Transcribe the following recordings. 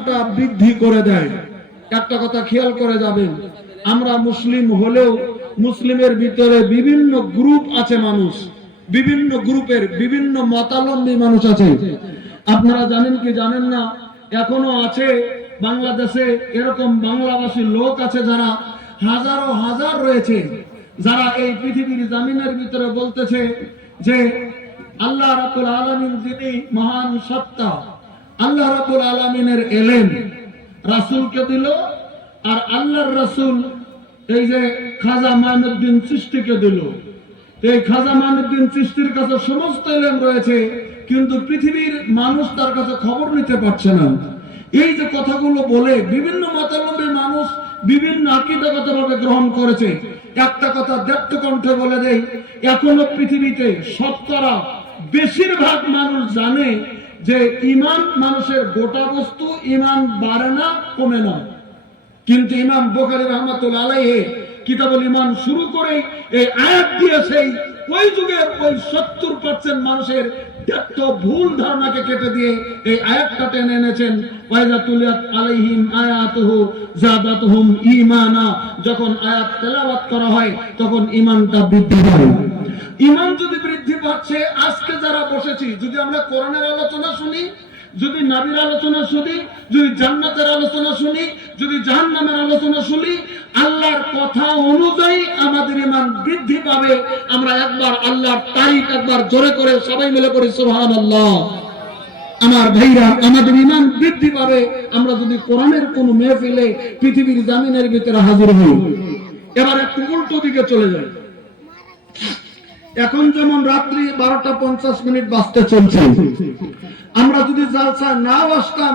ইমানটা বৃদ্ধি করে দেয়। একটা কথা খেয়াল করে যাবেন, আমরা মুসলিম হলেও মুসলিমের ভিতরে বিভিন্ন গ্রুপ আছে, মানুষ বিভিন্ন গ্রুপের বিভিন্ন মতাবলম্বী মানুষ আছে। আপনারা জানেন কি জানেন না, এখনো আছে বাংলাদেশে এরকম বাংলাভাষী লোক আছে যারা হাজারো হাজার রয়েছে, যারা এই পৃথিবীর জমিনের ভিতরে বলতেছে যে আল্লাহ রাব্বুল আলামিন যিনি মহান সত্তা, আল্লাহ রাব্বুল আলামিনের এলেম রাসূলকে দিল, আর আল্লাহর রাসূল এই যে খাজা মাইনুদ্দিন চিশতিকে দিল। এই খাজা মাইনুদ্দিন চিশতির কাছে সমস্ত এলেম রয়েছে, কিন্তু পৃথিবীর মানুষ তার কাছে খবর নিতে পারছে না। এই যে কথাগুলো বলে বিভিন্ন মতাবলম্বী মানুষ বিভিন্ন আকীদাগতভাবে গ্রহণ করেছে। একটা কথা দৃঢ় কণ্ঠে বলে দেই, এখনো পৃথিবীতে শতকরা বেশিরভাগ মানুষ জানে যে ঈমান মানুষের গোটা বস্তু, ঈমান বাড়ে না কমে না। কিন্তু ইমাম বুখারী রাহমাতুল্লাহ আলাইহি কিতাবুল ঈমান শুরু করে এই আয়াত দিয়েছে, ওই যুগের ওই 70% মানুষের একটা ভুল ধারণাকে কেটে দিয়ে এই আয়াতটা টেনে এনেছেন, ওয়াইজা তুলিয়াত আলাইহিম আয়াতুহু যাদাতুহুম ঈমানা। যখন আয়াত তেলাওয়াত করা হয় তখন ঈমানটা বৃদ্ধি পায়। ঈমান যদি বৃদ্ধি পাচ্ছে, আজকে যারা বসেছি, যদি আমরা কোরআনের আলোচনা শুনি, যদি নবীর আলোচনা শুনি, যদি জান্নাতের আলোচনা শুনি, যদি জাহান্নামের আলোচনা শুনি, আল্লাহর কথা অনুযায়ী আমাদের ঈমান বৃদ্ধি পাবে। আমরা একবার আল্লাহর তারিফ একবার জোরে করে সবাই মিলে পড়ি সুবহানাল্লাহ। আমার ভাইরা, আমাদের ঈমান বৃদ্ধি পাবে আমরা যদি কোরআনের কোন মেহফিলে পৃথিবীর জমিনের ভিতরে হাজির হই। এবার একটু উল্টো দিকে চলে যাই। এখন যেমন রাত্রি 12:50 বাজতে চলছে, আমরা যদি জালসা না আসতাম,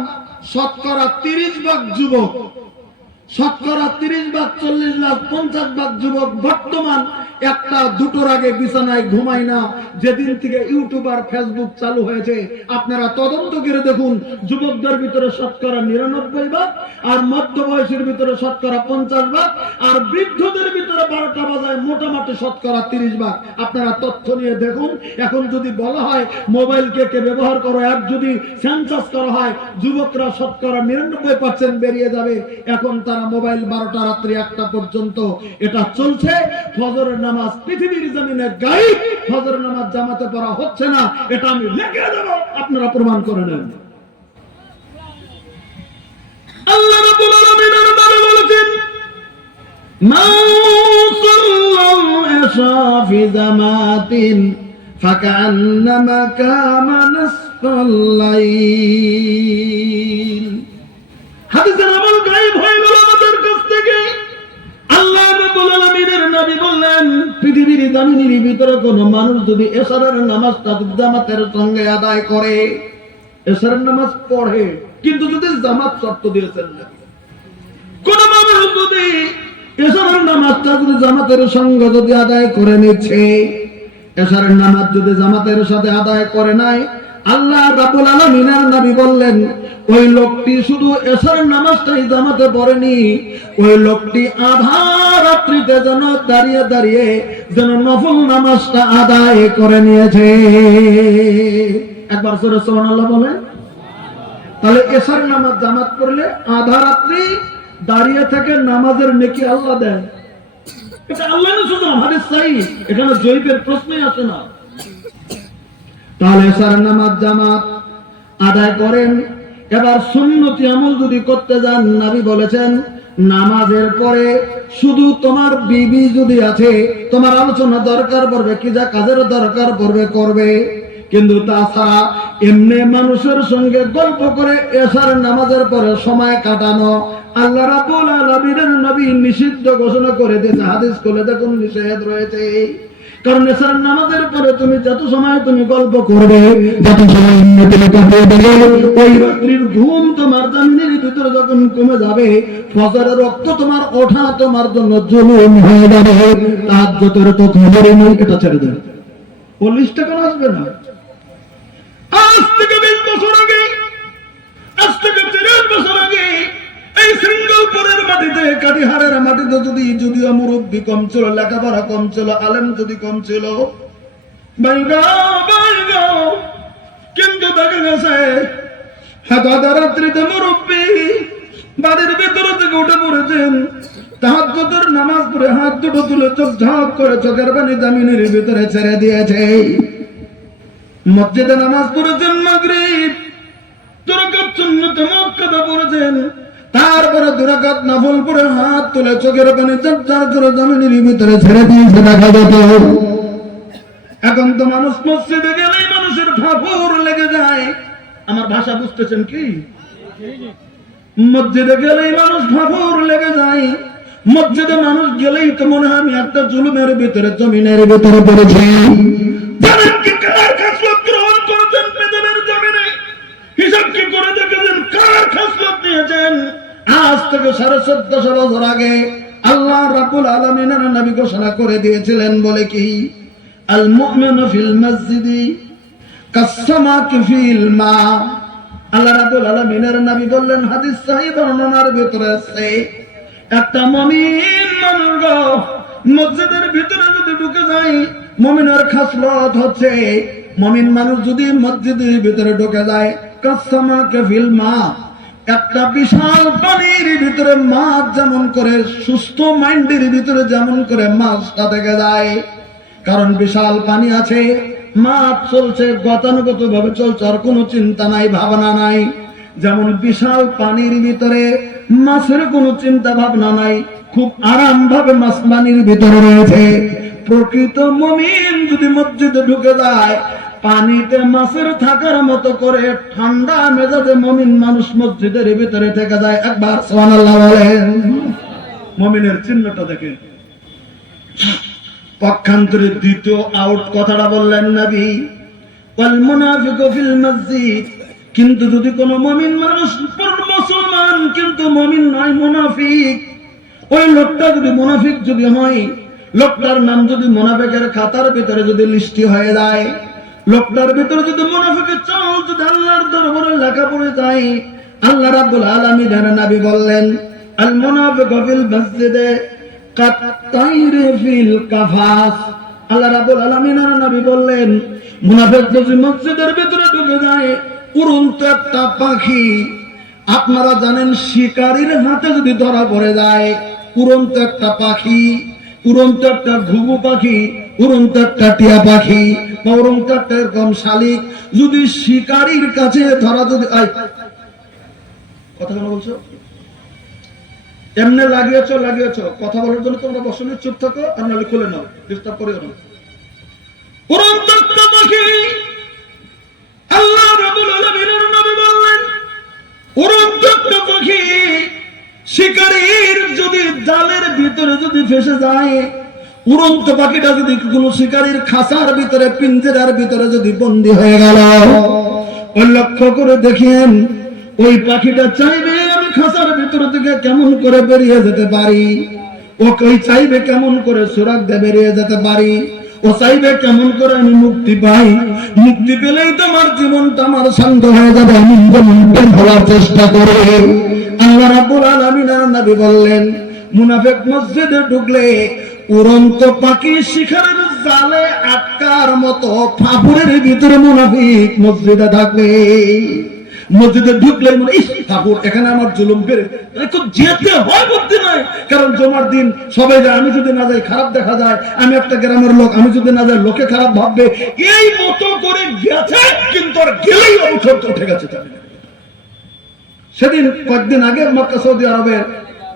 শতকরা 30% যুবক, শতকরা 30% 40% 50% যুবক বর্তমান একটা দুটোর আগে বিছানায় ঘুমায় না। যেদিন থেকে ইউটিউব আর ফেসবুক চালু হয়েছে, আপনারা তদন্ত করে দেখুন, যুবকদের ভিতরে শতকরা 99%, আর মধ্য বয়সের ভিতরে শতকরা 50%, আর বৃদ্ধদের ভিতরে 12টা বাজায় মোটামুটি শতকরা 30%। আপনারা তথ্য নিয়ে দেখুন। এখন যদি বলা হয় মোবাইলকে কে ব্যবহার করো, অ্যাপ যদি সেন্সাস করা হয়, যুবকরা শতকরা 99% বেরিয়ে যাবে। এখন তারা মোবাইল 12টা রাত্রি 1টা পর্যন্ত এটা চলছে। ফজরের নামাজ পৃথিবীর জমিনে গায়েব, ফজরের নামাজ জামাতে পড়া হচ্ছে না, এটা আমি লিখে দেব, আপনারা প্রমাণ করে নেন। আল্লাহ রাব্বুল আলামিনের নামে বলেছেন, মা সাল্লাল্লাহু আশাফি জামাতিন ফাকান্নামা কামা নাসফাল লাইল। হাদিসের আমল গায়েব হয়ে গেল আমাদের কাছ থেকে। আল্লাহ রাব্বুল আলামিনের নবী বললেন, পৃথিবীর জমিনের ভিতরে কোন মানুষ যদি এশারের নামাজটা জামাতের সঙ্গে আদায় করে, এশারের নামাজ পড়ে কিন্তু যদি জামাত শর্ত দিয়েছেন না, কোন মানুষ যদি এশারের নামাজটা যদি জামাতের সঙ্গে যদি আদায় করে নিচ্ছে, এশারের নামাজ যদি জামাতের সাথে আদায় করে নাই, আল্লাহ রাব্বুল আলামিনের নবী বললেন, ওই লোকটি শুধু এশারের নামাজটাই জামাতে পড়েনি, ওই লোকটি আধা রাত্রিতে যেন দাঁড়িয়ে দাঁড়িয়ে যেন নফল নামাজটা আদায় করে নিয়েছে। একবার সূরা সুবহানাল্লাহ বলেন। তাহলে এশার নামাজ জামাত পড়লে আধা রাত্রি দাঁড়িয়ে থেকে নামাজের নেকি আল্লাহ দেয়। এটা আল্লাহ না, শুধু হাদিস সহিহ, এখানে জয়ীফের প্রশ্নই আসে না। তাহলে এশার নামাজ জামাত আদায় করেন। এবার সুন্নতি আমল যদি করতে যান, নবী বলেছেন, নামাজের পরে শুধু তোমার বিবি যদি আছে, তোমার আলোচনা দরকার পড়বে, কি যা কাজের দরকার পড়বে করবে, কিন্তু তাছাড়া এমনি মানুষের সঙ্গে গল্প করে এশার নামাজের পরে সময় কাটানো আল্লাহ রাব্বুল আলামিনের নবী নিষিদ্ধ ঘোষণা করে দিয়েছে। হাদিস খুলে দেখুন, নিষেধ রয়েছে। কারণ এশার নামাজের পরে তুমি যত সময় তুমি গল্প করবে, যত সময় তুমি কাটিয়ে দেবে, ওই রাত্রির ঘুম তোমার জামিনের ভিতরে যখন কমে যাবে, ফজরের রক্ত তোমার ওঠা তোমার জন্য জুলুম হয়ে যাবে। তাহাজ্জুদের তো খবরই নেই, এটা ছেড়ে দেবে। 40 টাকা আসবে না। আজ থেকে 20 বছর আগে, আজ থেকে 40 বছর আগে এই সিঙ্গলপুরের মাটিতে, কাটিহারের মাটিতে যদিও মুরব্বী কম ছিল, লেখাপড়া কম ছিল, আলেম যদি কম ছিল, কিন্তু দেখা গেছে রাত্রিতে মুরব্বী বাড়ির ভেতরে থেকে উঠে পড়েছেন, তাহাজ্জুদের নামাজ পড়ে হাত দুটো তুলে চোখ ঝাঁক করে চোখের পানি জমিনের ভিতরে ছেড়ে দিয়েছে। মসজিদে নামাজ পড়েছেন মাগরিব, 2 রাকাত সুন্নাতে মুআক্কাদা পড়েছেন, তারপরে 2 রাকাত নফল পড়ে হাত তুলে চোখের পানি ঝরঝর করে জমিনের ভিতরে ছেড়ে দিয়েছে দেখা যেত। এখন তো মানুষ মসজিদে গেলেই মানুষের ফাফর লেগে যায়। আমার ভাষা বুঝতেছেন কি? মসজিদে গেলেই মানুষ ফাফর লেগে যায়। মসজিদে মানুষ গেলেই তো মনে হয় আমি একটা জুলুমের ভিতরে জমিনের ভিতরে পড়েছি। জানেন কি কার খাসলত গ্রহণ করেছেন পৃথিবীর জমিনে? হিসাব কি করে দেখেছেন কার খাসলত নিয়েছেন? আজ থেকে 1450 বছর আগে আল্লাহ রাব্বুল আলামিনের নবী ঘোষণা করে দিয়েছিলেন বলে কি, আল মুমিনু ফিল মসজিদি কাসসামাকি ফিল মা। আল্লাহ রাব্বুল আলামিনের নবী বললেন, হাদিস সহিহ বর্ণনার ভিতরে আছে, একটা মুমিন মানুষ মসজিদের ভিতরে যদি ঢুকে যায়, মুমিনের খাসলত হচ্ছে মুমিন মানুষ যদি মসজিদের ভিতরে ঢুকে যায়, কাসসামাকি ফিল মা, একটা বিশাল পানির ভিতরে মাছ যেমন করে সুস্থ মাইন্ডের ভিতরে যেমন করে মাছটা থেকে যায়, কারণ বিশাল পানি আছে, মাছ চলছে গতানুগত ভাবে চলছে, আর কোনো চিন্তা নাই ভাবনা নাই। যেমন বিশাল পানির ভিতরে মাছের কোনো চিন্তা ভাবনা নাই, খুব আরাম ভাবে মাছ পানির ভিতরে রয়েছে। প্রকৃত মুমিন যদি মসজিদে ঢুকে যায়, পানিতে মাছের থাকার মতো করে ঠান্ডা মেজাজে মুমিন মানুষ মসজিদের ভিতরে থেকে যায়। একবার সুবহানাল্লাহ বলেন। মুমিনের চিহ্নটা দেখেন। পক্ষান্তরে দ্বিতীয় আউট কথাটা বললেন নবী, ওয়াল মুনাফিকু ফিল মসজিদ। কিন্তু যদি কোন মুমিন মানুষ মুসলমান কিন্তু মুমিন নয়, মুনাফিক, ওই লোকটা যদি মুনাফিক যদি হয়, লোকটার নাম যদি মুনাফিকের খাতার ভিতরে যদি লিস্টি হয়ে যায়, লোকটার ভিতরে যদি মুনাফিকের চল যদি আল্লাহর দরবারে লেখা পড়ে যায়, আল্লাহ রাব্বুল আলামিনের নবী বললেন, আল মুনাফিকু ফিল মসজিদে কাত-তাইরি ফিল কাফাস। আল্লাহ রাব্বুল আলামিনের নবী বললেন, মুনাফিক যদি মসজিদের ভিতরে ঢুকে যায়, উড়ন্ত একটা পাখি, আপনারা জানেন শিকারীর হাতে যদি ধরা পড়ে যায়, উড়ন্ত একটা পাখি, উড়ন্ত একটা ঘুঘু পাখি, উড়ন্ত একটা টিয়া পাখি, উড়ন্ত একটা এরকম শালিক যদি শিকারীর কাছে ধরা যদি কথা কেন বলছো? এমনি লাগিয়েছ কথা বলার জন্য তোমরা বসনে চুপ থাকো, আর নাহলে খুলে নাও, ডিস্টার্ব করিও না। উড়ন্ত একটা পাখি, আল্লাহ রাব্বুল আলামিনের নবী বললেন, উড়ন্ত একটা পাখি শিকারীর যদি জালের ভিতরে যদি ফেসে যায়, উড়ন্ত পাখিটা যদি কোনো শিকারীর খাঁচার ভিতরে পিঞ্জরার ভিতরে যদি বন্দী হয়ে গেল, ওই লক্ষ্য করে দেখেন ওই পাখিটা চাইবে আমি খাঁচার ভিতর থেকে কেমন করে বেরিয়ে যেতে পারি, ওই চাইবে কেমন করে সুরাগ দিয়ে বেরিয়ে যেতে পারি, ও চাইবে কেমন করে আমি মুক্তি পাই, মুক্তি পেলেই তোমার জীবনটা আমার শান্ত হয়ে যাবে, আমি যেমন বের হওয়ার চেষ্টা করে। আল্লাহ রাব্বুল আলামিনের নবী বললেন, মুনাফিক মসজিদে ঢুকলে উড়ন্ত পাখি শিকারের জালে আটকার মতো ফাফুরের ভিতরে মুনাফিক মসজিদে থাকবে। মসজিদে ঢুকলে ঠাকুর এখানে আমার জুলুম বেড়ে যেতে হয় বলতে নয়, কারণ জমার দিন সবাই যায়, আমি যদি না যাই খারাপ দেখা যায়, আমি একটা গ্রামের লোক, আমি যদি না যাই লোকে খারাপ ভাববে, এই মতো করে গেছে, কিন্তু আর গেলেই অবসর উঠে গেছে। সেদিন কয়েকদিন আগে মক্কা সৌদি আরবের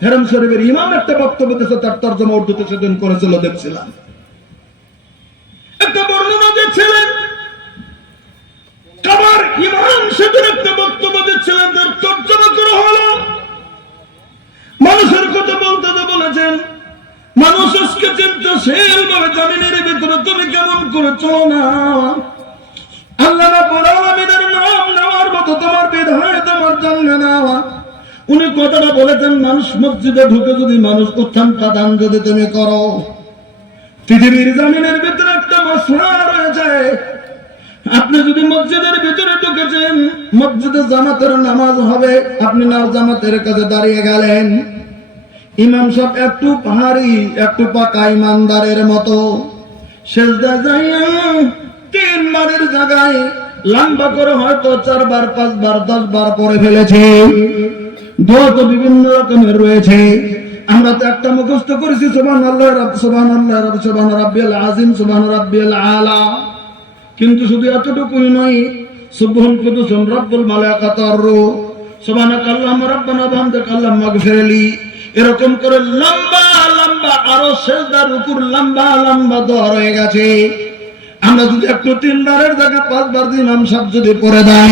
হেরাম শরীফের ইমাম একটা বক্তব্য দিয়েছে, তার তরজমা উর্দুতে সেদিন করেছিল, দেখছিলাম একটা বর্ণনা দিচ্ছিলেন, কাবার ইমাম সেদিন একটা বক্তব্য দিচ্ছিলেন, তার তরজমা করা হলো, মানুষের কথা বলতে বলেছেন, মানুষ আজকে চিন্তাশীল ভাবে জমিনের ভিতরে তুমি কেমন করে চলো না, আল্লাহ রাব্বুল আলামিনের নাম নেওয়ার মতো তোমার বিধান তোমার জানা নেওয়া। উনি কথাটা বলেছেন, মানুষ মসজিদে ঢুকে যদি মানুষ উত্থান পাদান যদি তুমি করো, পৃথিবীর জমিনের ভিতরে একটা মশলা রয়েছে, আপনি যদি মসজিদের ভিতরে ঢুকেছেন, মসজিদে জামাতের নামাজ হবে, আপনি না জামাতের কাছে দাঁড়িয়ে গেলেন, ইমাম সাহেব একটু পাহাড়ি একটু পাকা ইমানদারের মতো সেজদা যাইয়া 3 বারের জায়গায় লম্বা করে হয়তো 4 বার 5 বার 10 বার পরে ফেলেছে, দোয়া তো বিভিন্ন রকমের রয়েছে। আমরা তো একটা মুখস্থ করেছি, সুবহানাল্লাহ সুবহানাল্লাহ সুবহান রাব্বিয়াল আযীম সুবহান রাব্বিয়াল আলা। কিন্তু শুধু এতটুকুই নয়, সুবহান কুদুসুন রাব্বুল মালাইকাতু ওয়ার রূহ, সুবহানাকাল্লাহুম্মা রাব্বানা ওয়া বিহামদিকা আল্লাহুম্মা ইগফিরলি। এরকম করে লম্বা লম্বা আরো সিজদা রুকুর লম্বা লম্বা দোয়া রয়ে গেছে। আমরা যদি একটু 3 বারের জায়গায় 5 বার ইমাম সাহেব যদি পড়ে দেন,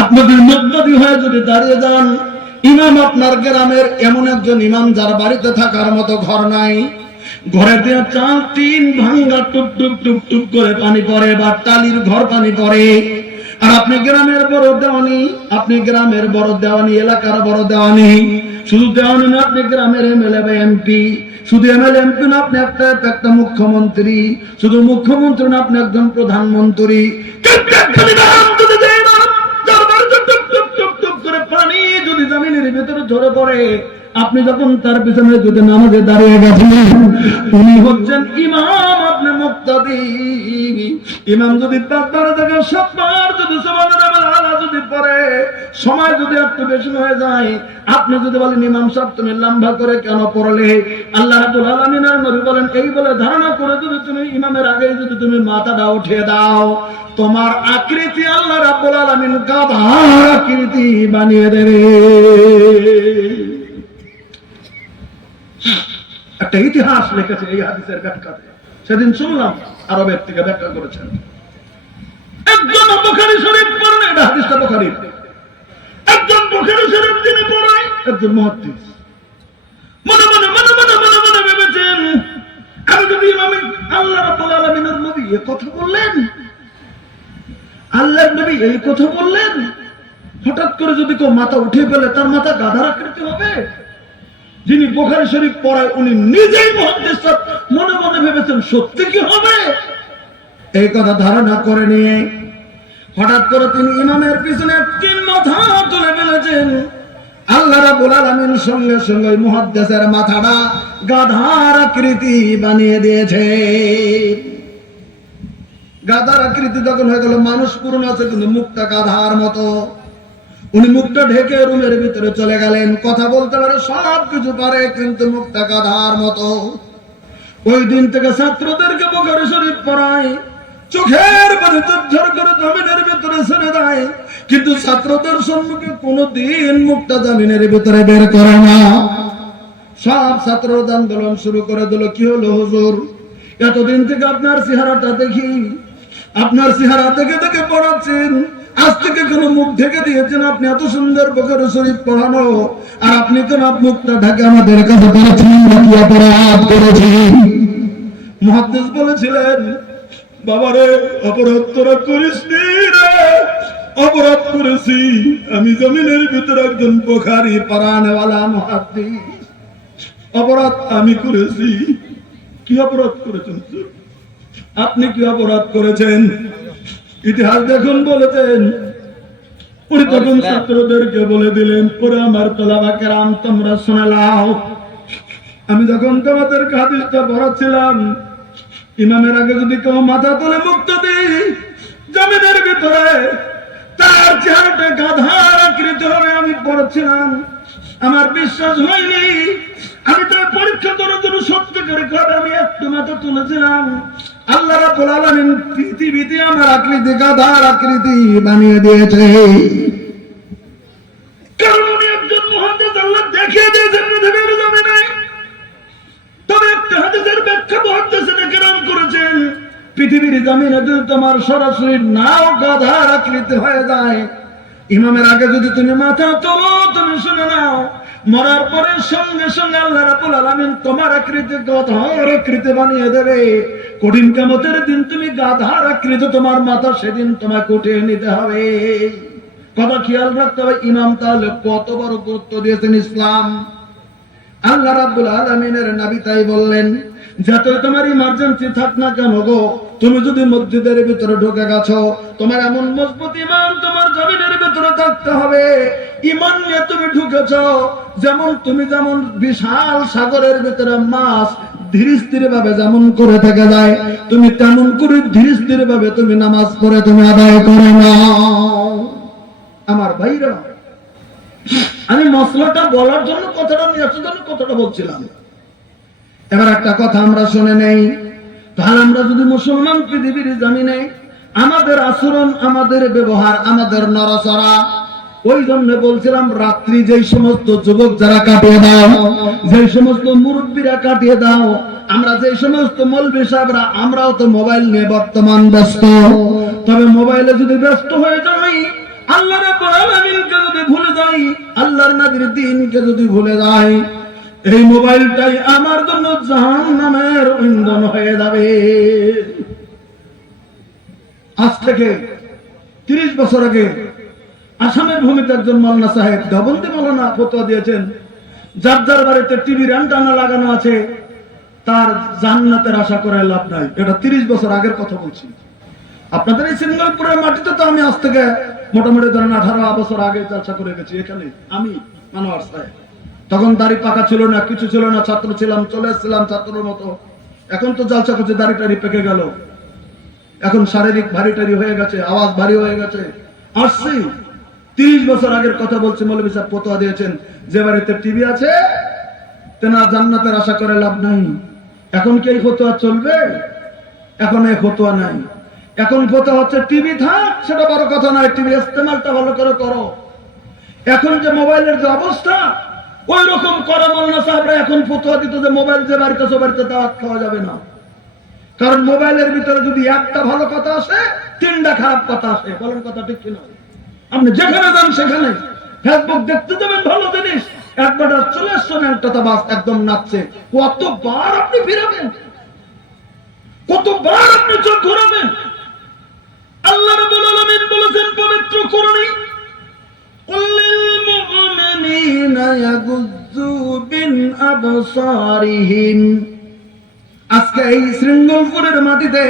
আপনাদের মুক্তাদি হয়ে যদি দাঁড়িয়ে যান, ইমাম আপনার গ্রামের এমন একজন ইমাম যার বাড়িতে থাকার মতো ঘর নাই, ঘরে দিয়ে চাল টিন ভাঙ্গা টুপ টুপ টুপ টুপ করে পানি পড়ে, বা টালির ঘর পানি পড়ে, আর আপনি গ্রামের বড় দেওয়ানি, আপনি গ্রামের বড় দেওয়ানি, এলাকার বড় দেওয়ানি, শুধু দেওয়ানি না, আপনি গ্রামের এমএলএ বা এমপি, শুধু এমএলএ এমপি না, আপনি একটা মুখ্যমন্ত্রী, শুধু মুখ্যমন্ত্রী না, আপনি একজন প্রধানমন্ত্রী। পানি যদি জমিনের ভিতরে ঝরে পড়ে, আপনি যখন তার পিছনে যদি নামাজে দাঁড়িয়ে গেছেন, উনি হচ্ছেন ইমাম, আপনি মুক্তাদি। ইমাম যদি 5 বার থেকে 7 বার যদি সুবহানাল্লাহ আলা যদি পড়ে, সময় যদি একটু বেশি হয়ে যায়, আপনি যদি বলেন ইমাম সাহেব তুমি লম্বা করে কেন পড়লে, আল্লাহ রাব্বুল আলামিনের নবী বলেন এই বলে ধারণা করে যদি তুমি ইমামের আগে যদি তুমি মাথাটা উঠিয়ে দাও, তোমার আকৃতি আল্লাহ রাব্বুল আলামিন গাধার আকৃতি বানিয়ে দেবে। একটা ইতিহাস লিখেছে এই হাদিসের ব্যাখ্যাতে, সেদিন শুনলাম আরবের থেকে ব্যাখ্যা করেছেন একজন বুখারী শরীফ পড়েন, এটা হাদিসটা বুখারীর, একজন বুখারী শরীফ যিনি পড়ায় একজন মুহাদ্দিস মনে মনে মনে মনে মনে মনে ভেবেছেন, আমি যদি ইমামে আল্লাহ রাব্বুল আলামিনের নবী এই কথা বললেন, আল্লাহর নবী এই কথা বললেন, হঠাৎ করে যদি কেউ মাথা উঠিয়ে ফেলে, তার মাথা গাধার আকৃতি হবে। যিনি বুখারী শরীফ পড়ায় উনি নিজেই মুহাদ্দিস, মনে মনে ভেবেছেন সত্যি কি হবে, এই কথা ধারণা করে নিয়ে হঠাৎ করে তিনি ইমামের পিছনে 3 মাথা তুলে ফেলেছেন। আল্লাহ রাব্বুল আলামিন সঙ্গে সঙ্গে মুহাদ্দিসের মাথাটা গাধার আকৃতি বানিয়ে দিয়েছে। গাধার আকৃতি যখন হয়ে গেল, মানুষ পূর্ণ আছে কিন্তু মুখটা গাধার মতো। উনি মুখটা ঢেকে রুমের ভিতরে চলে গেলেন, কথা বলতে পারে, সব কিছু পারে, কিন্তু মুখটা গাধার মতো। ওই দিন থেকে ছাত্রদেরকে বুখারী শরীফ পড়ায়, চোখের পানি ঝরঝর করে জমিনের ভিতরে ছেড়ে দেয়, কিন্তু ছাত্রদের সম্মুখে কোনোদিন মুখটা জমিনের ভিতরে বের করে না। সব ছাত্ররা আন্দোলন শুরু করে দিল, কি হলো হুজুর, এতদিন থেকে আপনার চেহারাটা দেখি, আপনার চেহারা থেকে দেখে পড়াচ্ছেন, আজ থেকে কোন মুখ ঢেকে দিয়েছেন, আপনি এত সুন্দর বুখারী শরীফ পড়ানো, আর আপনি কোন মুখটা ঢাকে আমাদের কাছে পড়াচ্ছেন, কি অপরাধ করেছি? মুহাদ্দিস বলেছিলেন, বাবারে অপরাধ তোরা করিস নি রে, অপরাধ করেছি আমি জমিনের ভিতরে একজন বুখারী পড়ানেওয়ালা মুহাদ্দিস, অপরাধ আমি করেছি। কি অপরাধ করেছেন আপনি, কি অপরাধ করেছেন? ইতিহাস দেখুন বলেছেন, উনি তখন ছাত্রদেরকে বলে দিলেন, পরে আমার তোলাবা কেরাম তোমরা শুনে নাও, আমি যখন তোমাদের হাদিসটা পড়াচ্ছিলাম, ইমামের আগে যদি কেউ মাথা তুলে মুক্তি দিই জমিনের ভিতরে, তার চেহারাটা গাধার আকৃতি হবে। আমি পড়ছিলাম, আমার বিশ্বাস হয়নি, আমি তার পরীক্ষা করার জন্য সত্য করে আমি একটু মাথা তুলেছিলাম, আল্লাহ রাব্বুল আলামিন পৃথিবীতে আমার আকৃতি গাধার আকৃতি বানিয়ে দিয়েছে। কারণ উনি একজন মুহাদ্দিস, আল্লাহ দেখিয়ে দিয়েছেন পৃথিবীর জমিনে। তবে একটা হাদিসের ব্যাখ্যা মুহাদ্দিসিনে কেরাম করেছেন, পৃথিবীর জমিনে যদি তোমার সরাসরি নাও গাধার আকৃতি হয়ে যায়, ইমামের আগে যদি তুমি মাথা তোলো, তুমি শুনে নাও, মরার পরে সঙ্গে সঙ্গে আল্লাহ রাব্বুল আলামিন তোমার আকৃতি গাধার আকৃতি বানিয়ে দেবে। কঠিন কিয়ামতের দিন তুমি গাধার আকৃতি, তোমার মাথা সেদিন তোমাকে উঠিয়ে নিতে হবে। কথা খেয়াল রাখতে হবে। ইমাম তাহলে কত বড় গুরুত্ব দিয়েছেন ইসলাম। আল্লাহ রাব্বুল আলামিনের নবী তাই বললেন, যতই তোমার ইমার্জেন্সি থাক না কেন গো, তুমি যদি মসজিদের ভিতরে ঢুকে গেছো, তোমার এমন মজবুত ঈমান তোমার জমিনের ভিতরে থাকতে হবে। ঈমান নিয়ে তুমি ঢুকেছো, তুমি যেমন বিশাল সাগরের ভিতরে মাছ ধীরে স্থির ভাবে যেমন করে থেকে যায়, তুমি তেমন করে ধীরে স্থির ভাবে তুমি নামাজ পড়ে তুমি আদায় করে নাও। আমার ভাইরা, আমি মশলাটা বলার জন্য কথাটা নিয়ে আসার জন্য কথাটা বলছিলাম। এবার একটা কথা আমরা শুনে নেই, তাহলে আমরা যদি মুসলমান পৃথিবীর জমিনে আমাদের আচরণ, আমাদের ব্যবহার, আমাদের নড়াচড়া, ওই জন্য বলছিলাম রাত্রি যেই সমস্ত যুবক যারা কাটিয়ে দাও, যেই সমস্ত মুরব্বীরা কাটিয়ে দাও, আমরা যে সমস্ত মৌলবী সাহেবরা, আমরাও তো মোবাইল নিয়ে বর্তমান ব্যস্ত। তবে মোবাইলে যদি ব্যস্ত হয়ে যাই, আল্লাহ রাব্বুল আলামিনকে যদি ভুলে যাই, আল্লাহর নবীর দ্বীনকে যদি ভুলে যাই, এই মোবাইলটাই আমার জন্য জাহান্নামের ইন্ধন হয়ে যাবে। আজ থেকে 30 বছর আগে আসামের ভূমিতে একজন মাওলানা সাহেব, দেওবন্দি মাওলানা, ফতোয়া দিয়েছেন, যার যার বাড়িতে টিভির অ্যান্টেনা লাগানো আছে তার জান্নাতের আশা করে লাভ নাই। এটা 30 বছর আগের কথা বলছি। আপনাদের এই সিঙ্গাপুরের মাটিতে তো আমি আজ থেকে মোটামুটি ধরেন 18 বছর আগে জলসা করে গেছি। এখানে আমি মানোয়ার সাহেব, তখন দাড়ি পাকা ছিল না, কিছু ছিল না, ছাত্র ছিলাম, চলে এসেছিলাম ছাত্রের মতো। এখন তো জলসা করছে, দাড়ি টাড়ি পেকে গেল, এখন শারীরিক ভারী টারি হয়ে গেছে, আওয়াজ ভারী হয়ে গেছে। আসছি 30 বছর আগের কথা বলছি। মৌলভী সাহেব ফতোয়া দিয়েছেন, যে বাড়িতে টিভি আছে তেনা জান্নাতের আশা করে লাভ নাই। এখন কি এই ফতোয়া চলবে? এখন এই ফতোয়া নাই। এখন ফতোয়া হচ্ছে টিভি থাক, সেটা বড় কথা নয়, টিভি ইস্তেমালটা ভালো করে করো। এখন যে মোবাইলের যে অবস্থা, ওই রকম করা মাওলানা সাহেবরা এখন ফতোয়া দিত যে মোবাইল যে বাড়িতে সে বাড়িতে দাওয়াত খাওয়া যাবে না। কারণ মোবাইলের ভিতরে যদি একটা ভালো কথা আসে, 3টা খারাপ কথা আসে। বলেন কথা ঠিক কিনা? আপনি যেখানে যান সেখানে ফেসবুক দেখতে যাবেন ভালো জিনিস, একবার চলে আসছেন একটা বাস একদম নাচছে, কতবার আপনি ফিরাবেন, কতবার আপনি চোখ ঘোরাবেন? আল্লাহ রাব্বুল আলামিন বলেছেন পবিত্র কোরআনে, কুল্লিল মুমিনিনা ইয়াগুয্যু বিন আবসারিহিম। আজকে এই শৃঙ্গলপুরের মাটিতে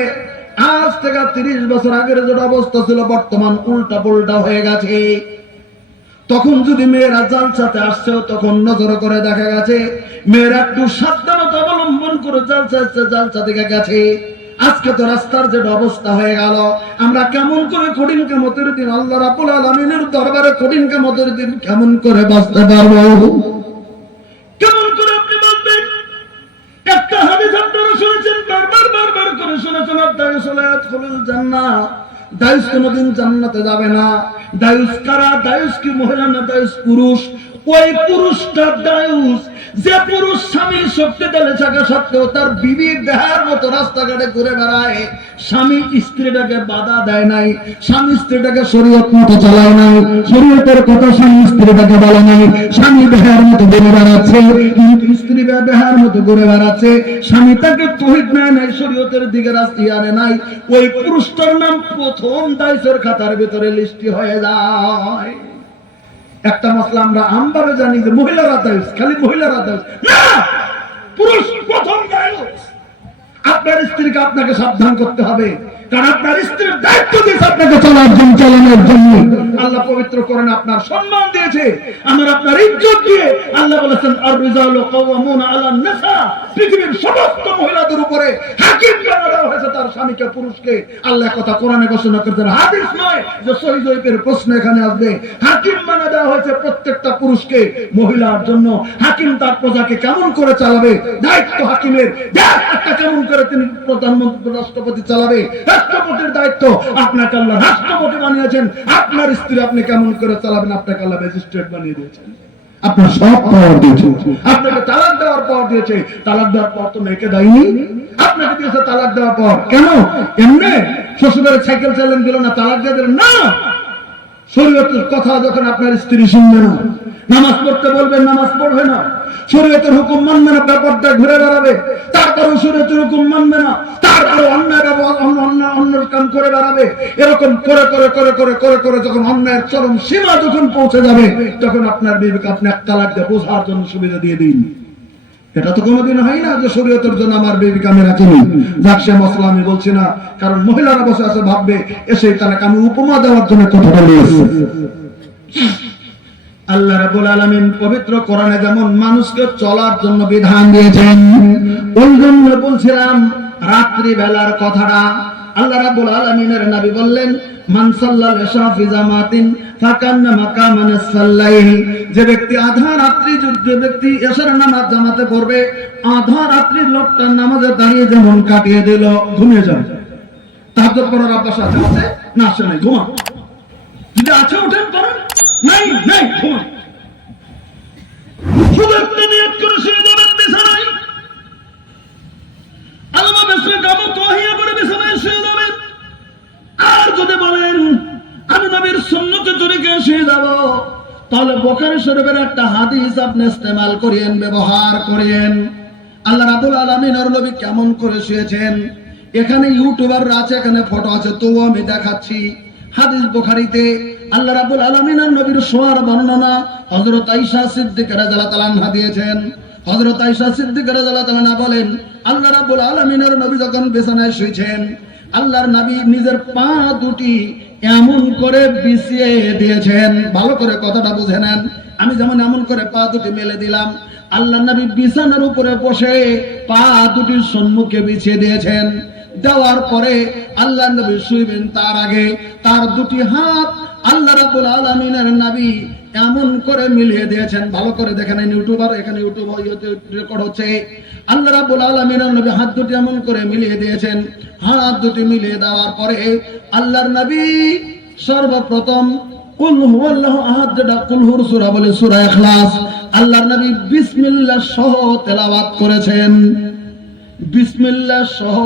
আজ থেকে 30 বছর আগের যে অবস্থা ছিল, বর্তমান উল্টা পুল্টা হয়ে গেছে। তখন যদি মেয়েরা জালসাতে আসছে, তখন নজর করে দেখা গেছে মেয়েরা একটু সাবধানতা অবলম্বন করে জালসা থেকে গেছে। আজকে তো রাস্তার যে অবস্থা হয়ে গেল, আমরা কেমন করে কঠিন কিয়ামতের দিন আল্লাহ রাব্বুল আলামিনের দরবারে কঠিন কিয়ামতের দিন কেমন করে বাঁচতে পারবো? কেমন করে আপনি বাঁচবেন? একটা হাদিস আপনারা শুনেছেন, বারবার করে শুনেছেন, দায়ুসুল জান্নাহ, দায়ুস কোনদিন জান্নাতে যাবে না। দায়ুস কারা? দায়ুস কি মহিলা না দায়ুস পুরুষ? ওই পুরুষটা দায়ুস যে পুরুষ স্বামী শক্তি দিলে থাকা সত্ত্বেও তার বিবি দেহার মতো রাস্তাঘাটে ঘুরে বেড়ায়, স্বামী স্ত্রীটাকে বাধা দেয় নাই, স্বামী স্ত্রীটাকে শরীয়ত মতো চালায় নাই, শরীয়তের কথা স্বামী স্ত্রীটাকে বলে নাই। স্বামী দেহার মতো ঘুরে বেড়াচ্ছে, স্ত্রী দেহার মতো ঘুরে বেড়াচ্ছে, স্বামী তাকে তৌহিদ নেয় নাই, শরীয়তের দিকে রাস্তায় আনে নাই। ওই পুরুষটার নাম প্রথম দায়ুসের খাতার ভিতরে লিস্টি হয়ে যায়। একটা মশলা আমরা আমভাবে জানি যে মহিলারা দায়ুস, খালি মহিলারা দায়ুস না, পুরুষ প্রথম দায়ুস। আপনার স্ত্রীকে আপনাকে সাবধান করতে হবে, কারণ আপনার স্ত্রীর দায়িত্ব দিয়েছে আপনাকে চালানোর জন্য। আল্লাহ পবিত্র করেন আপনার সম্মান দিয়েছে, আমার আপনার ইজ্জত দিয়ে আল্লাহ বলেছেন আর রিজালু কাওয়ামুনা আলান নিসা, পৃথিবীর সমস্ত মহিলাদের উপরে হাকিম বানানো দেওয়া হয়েছে তার স্বামীকে, পুরুষকে। আল্লাহ কথা কোরআনে ঘোষণা করেছেন, হাদিস নয় যে সহিহ জয়ীফের প্রশ্ন এখানে আসবে। হাকিম বানানো দেওয়া হয়েছে প্রত্যেকটা পুরুষকে, মহিলার জন্য। হাকিম তার প্রজাকে কেমন করে চালাবে, দায়িত্ব হাকিমের। একটা কেমন করে তিনি প্রধানমন্ত্রী রাষ্ট্রপতি চালাবে, রাষ্ট্রপতির দায়িত্ব। আপনাকে আল্লাহ রাষ্ট্রপতি বানিয়েছেন, আপনার স্ত্রী আপনি কেমন করে চালাবেন, আপনাকে আল্লাহ ম্যাজিস্ট্রেট বানিয়ে দিয়েছেন। আপনার সব পাওয়ার দিয়েছে, আপনাকে তালাক দেওয়ার পাওয়ার দিয়েছে। তালাক দেওয়ার পর তো মেয়েকে দেয়নি, আপনাকে দিয়েছে তালাক দেওয়ার পর। কেন? এমনি শ্বশুরের সাইকেল চালান দিল না, তালাক দিয়ে দিলেন না। শরীয়তের কথা যখন আপনার স্ত্রী শুনবে না, নামাজ পড়তে বলবেন নামাজ পড়বে না, শরীয়তের হুকুম মানবে না, ব্যাপারটা ঘুরে বেড়াবে, তারপরে শরীয়তের হুকুম মানবে না, তারপরে অন্যায় অন্য কাম করে বেড়াবে। এরকম করে করে করে করে করে করে যখন অন্যায়ের চরম সীমা যখন পৌঁছে যাবে, তখন আপনার বিবেক আপনি এক তালাক দিয়ে বোঝার জন্য সুবিধা দিয়ে দিন। এটা তো কোনোদিন হয় না যে শরীয়তের জন্য আমার বিবেক আমি রাখিনি। যাক, সে মশলা আমি বলছি না, কারণ মহিলারা বসে আছে ভাববে এসে তালাক আমি উপমা দেওয়ার জন্য কথাটা বলেছি। আল্লাহ রাব্বুল আলামিন পবিত্র কোরআনে যেমন মানুষকে চলার জন্য বিধান দিয়েছেন, ওই জন্য বলছিলাম রাত্রি বেলার কথাটা। আল্লাহ রাব্বুল আলামিনের নবী বললেন, মান সাল্লাল ইশা ফি জামাতিন ফাকান্নামা কামানা সাল্লাইল, যে ব্যক্তি আধা রাত্রি যে ব্যক্তি এশার নামাজ জামাতে পড়বে, আধা রাত্রির লোকটা নামাজে দাঁড়িয়ে যেমন কাটিয়ে দিল। ঘুমিয়ে যান। তাহাজ্জুদ পড়ার অভ্যাস আছে না? আসে নাই, ঘুমা। যদি আছে ওঠেন করেন, নাই নাই ঘুমা। শুধু একটা নিয়ত করে শুয়ে যাবেন বিছানায়, আল্লাহ বেসরে কামত ওয়াহিয়া করে বিছানায় শুয়ে যাবেন। আর যদি বলেন আমি নবীর সুন্নতে তরিকায় শুয়ে যাব, তাহলে বুখারী শরীফের একটা হাদিস আপনি ইস্তেমাল করিয়েন, ব্যবহার করিয়েন। আল্লাহ রাব্বুল আলামিনের নবী কেমন করে শুয়েছেন, এখানে ইউটিউবাররা আছে, এখানে ফটো আছে, তবু আমি দেখাচ্ছি। হাদিস বুখারীতে আল্লাহ রাব্বুল আলামিনের নবীর শোয়ার বর্ণনা হযরত আয়েশা সিদ্দিকা রাদিয়াল্লাহু তাআলা আনহা দিয়েছেন। হযরত আয়েশা সিদ্দিকা রাদিয়াল্লাহু তাআলা আনহা বলেন, আল্লাহ রাব্বুল আলামিনের নবী যখন বিছানায় শুয়েছেন, আল্লাহর নবী নিজের পা দুটি এমন করে বিছিয়ে দিয়েছেন। ভালো করে কথাটা বুঝে নেন। আমি যেমন এমন করে পা দুটি মেলে দিলাম, আল্লাহর নবী বিছানার উপরে বসে পা দুটির সম্মুখে বিছিয়ে দিয়েছেন। দেওয়ার পরে আল্লাহ নবী শুইবেন, তার আগে তার দুটি হাত আল্লাহ রাব্বুল আলামিনের নবী এমন করে মিলিয়ে দিয়েছেন। ভালো করে দেখেন, ইউটিউবার, এখানে ইউটিউব রেকর্ড হচ্ছে। আল্লাহ রাব্বুল আলামিনের নবী হাত দুটি এমন করে মিলিয়ে দিয়েছেন। হাত দুটি মিলিয়ে দেওয়ার পরে আল্লাহর নবী সর্বপ্রথম কুল হুয়াল্লাহু আহাদ, যেটা কুলহুর সূরা বলে, সূরা ইখলাস, আল্লাহর নবী বিসমিল্লাহ সহ তেলাওয়াত করেছেন। বিসমিল্লাহ সহ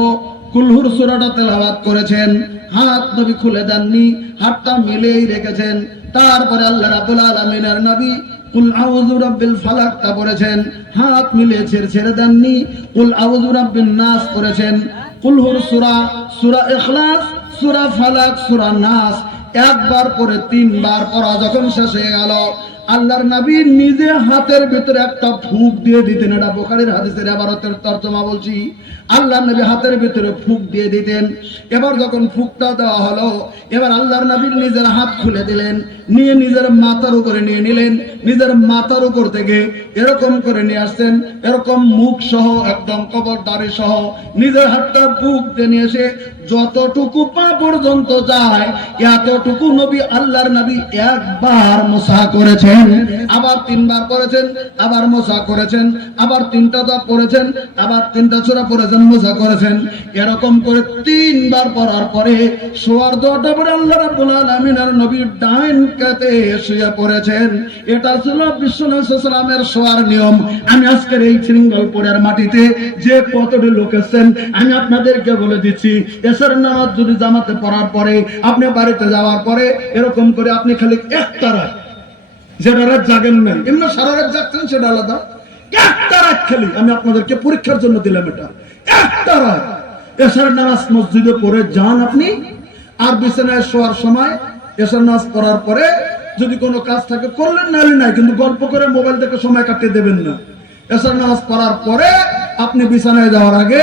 কুলহুর সূরাটা তেলাওয়াত করেছেন। হাত নবী খুলে দেননি, হাতটা মিলেই রেখেছেন। তারপরে আল্লাহ রাব্বুল আলামিনের নবী কুল আউযু রাব্বিল ফালাকটা পড়েছেন, হাত মিলে ছেড়ে দেননি। কুল আউযু রাব্বিন নাস করেছেন। কুলহুর সূরা, সূরা ইখলাস, সূরা ফালাক, সূরা নাস একবার পরে তিনবার পড়া যখন শেষ হয়ে গেল, আল্লাহর নবী নিজে হাতের ভিতরে একটা ফুঁক দিয়ে দিতেন। এটা বুখারীর হাদিসের ইবারতের তরজমা বলছি। আল্লাহর নবী হাতের ভিতরে ফুঁক দিয়ে দিতেন। এবার যখন ফুঁকটা দেওয়া হলো, এবার আল্লাহর নবী নিজের হাত খুলে দিলেন, নিয়ে নিজের মাথার উপরে নিয়ে নিলেন। নিজের মাথার উপর থেকে এরকম করে নিয়ে আসছেন, এরকম মুখ সহ, একদম কবরদারি সহ নিজের হাতটা ফুঁক দিয়ে নিয়ে এসে যতটুকু পা পর্যন্ত যায়, এতটুকু নবী আল্লাহর নবী একবার মোসা করেছেন, আবার তিনবার করেছেন, আবার মোসা করেছেন, আবার তিনটা দা পড়েছেন, আবার তিনটা সূরা পড়েছেন, মোসা করেছেন। এরকম করে তিনবার পড়ার পরে শোয়ার দোয়াটা পরে আল্লাহ রাব্বুল আলামিনের নবীর ডাইন কাতে শুয়ে পড়েছেন। এটা ছিল বিশ্বনবী সাল্লাল্লাহু আলাইহি ওয়াসাল্লামের শোয়ার নিয়ম। আমি আজকের এই শৃঙ্খলপুরের মাটিতে যে কতটি লোক আছেন, আমি আপনাদেরকে বলে দিচ্ছি, এশার নামাজ যদি জামাতে পড়ার পরে আপনি বাড়িতে যাওয়ার পরে এরকম করে আপনি খালি একটা রাত, যেটা রাত জাগেন নাই, এমনি সারা রাত জাগছেন সেটা আলাদা, একটা রাত খালি আমি আপনাদেরকে পরীক্ষার জন্য দিলাম। এটা একটা রাত এশার নামাজ মসজিদে পড়ে যান আপনি। আর বিছানায় শোয়ার সময় এশার নামাজ পড়ার পরে যদি কোনো কাজ থাকে করলেন, নাহলে নাই, কিন্তু গল্প করে মোবাইল থেকে সময় কাটিয়ে দেবেন না। এশার নামাজ পড়ার পরে আপনি বিছানায় যাওয়ার আগে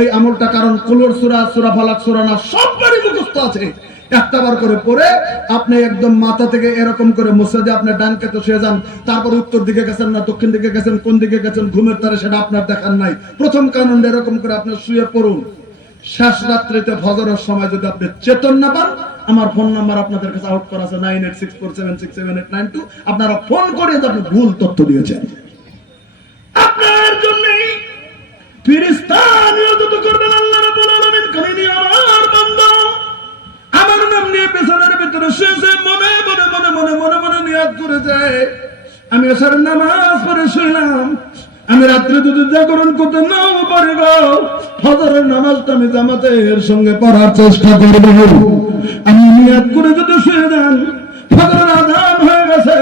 এই আমলটা, কারণ কুলুর সূরা, সূরা ফালাক, সূরা নাস সববারই মুখস্থ আছে, একটা বার করে পড়ে আপনি একদম মাথা থেকে এরকম করে মুছে দিয়ে আপনি ডান কাতে শুয়ে যান। তারপর উত্তর দিকে গেছেন না দক্ষিণ দিকে গেছেন, কোন দিকে গেছেন ঘুমের তারে সেটা আপনার দেখার নাই। প্রথম কারণ এরকম করে আপনি শুয়ে পড়ুন। শেষ রাত্রিতে ফজরের সময় যদি আপনি চেতন না পান, আমার ফোন নাম্বার আপনাদের কাছে আউট করা আছে 9864767892। আপনারা ফোন করে আপনি ভুল তথ্য দিয়েছেন। আপনার জন্য ফেরেশতা নিয়োজিত করবেন আল্লাহ রাব্বুল আলামিন। কাহিনী আমার বান্দা আমার নাম নিয়ে পেছনের ভিতরে শুয়েছে, মনে মনে মনে মনে মনে মনে নিয়াত করে যায়, আমি এশার নামাজ পড়ে শুইলাম, আমি রাত্রে যদি জাগরণ করতে নাও পারি গো, ফজরের নামাজটা আমি জামাতের সঙ্গে পড়ার চেষ্টা করব। আমি নিয়াত করে যদি শুয়ে যান, ফজরের আযান হয়ে গেছে,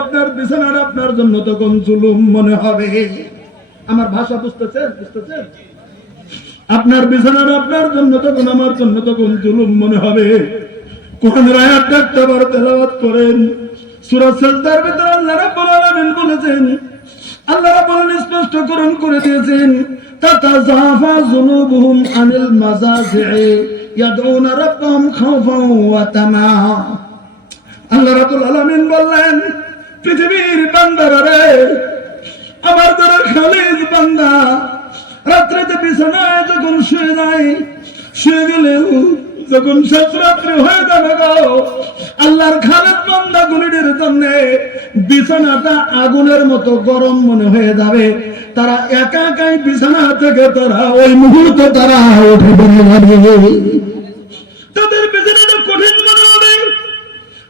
আপনার বিছানার আপনার জন্য তখন জুলুম মনে হবে। আমার ভাষা বুঝতেছেন? বুঝতেছেন? আপনার বিছানার আপনার জন্য তখন, আমার জন্য তখন জুলুম মনে হবে। কোরআনের আয়াত একটা বার তেলাওয়াত করেন। সূরা সাজদার ভিতরে আল্লাহ রাব্বুল আলামিন বলেছেন, আল্লাহ রাব্বুল স্পষ্টকরণ করে দিয়েছেন, তাতাজাফা যুনুবুহুম আনিল মাযাজি'i ইয়াদউনা রাব্বাহুম খাওফান ওয়া তামাআ। আল্লাহ রাব্বুল আলামিন বললেন, পৃথিবীর বান্দারা রে, আমার যারা খালিদ বান্দা, রাত্রিতে বিছানায় যখন শুয়ে যায়, শুয়ে গেলেও যখন শেষ রাত্রি হয়ে যাবে গো, আল্লাহর খালেদ বান্দা গুলিদের জন্য বিছানাটা আগুনের মতো গরম মনে হয়ে যাবে। তারা একা একাই বিছানা থেকে তারা ওই মুহূর্তে তারা উঠে পড়ে যাবে। তাদের বিছানাটা কঠিন মনে হবে,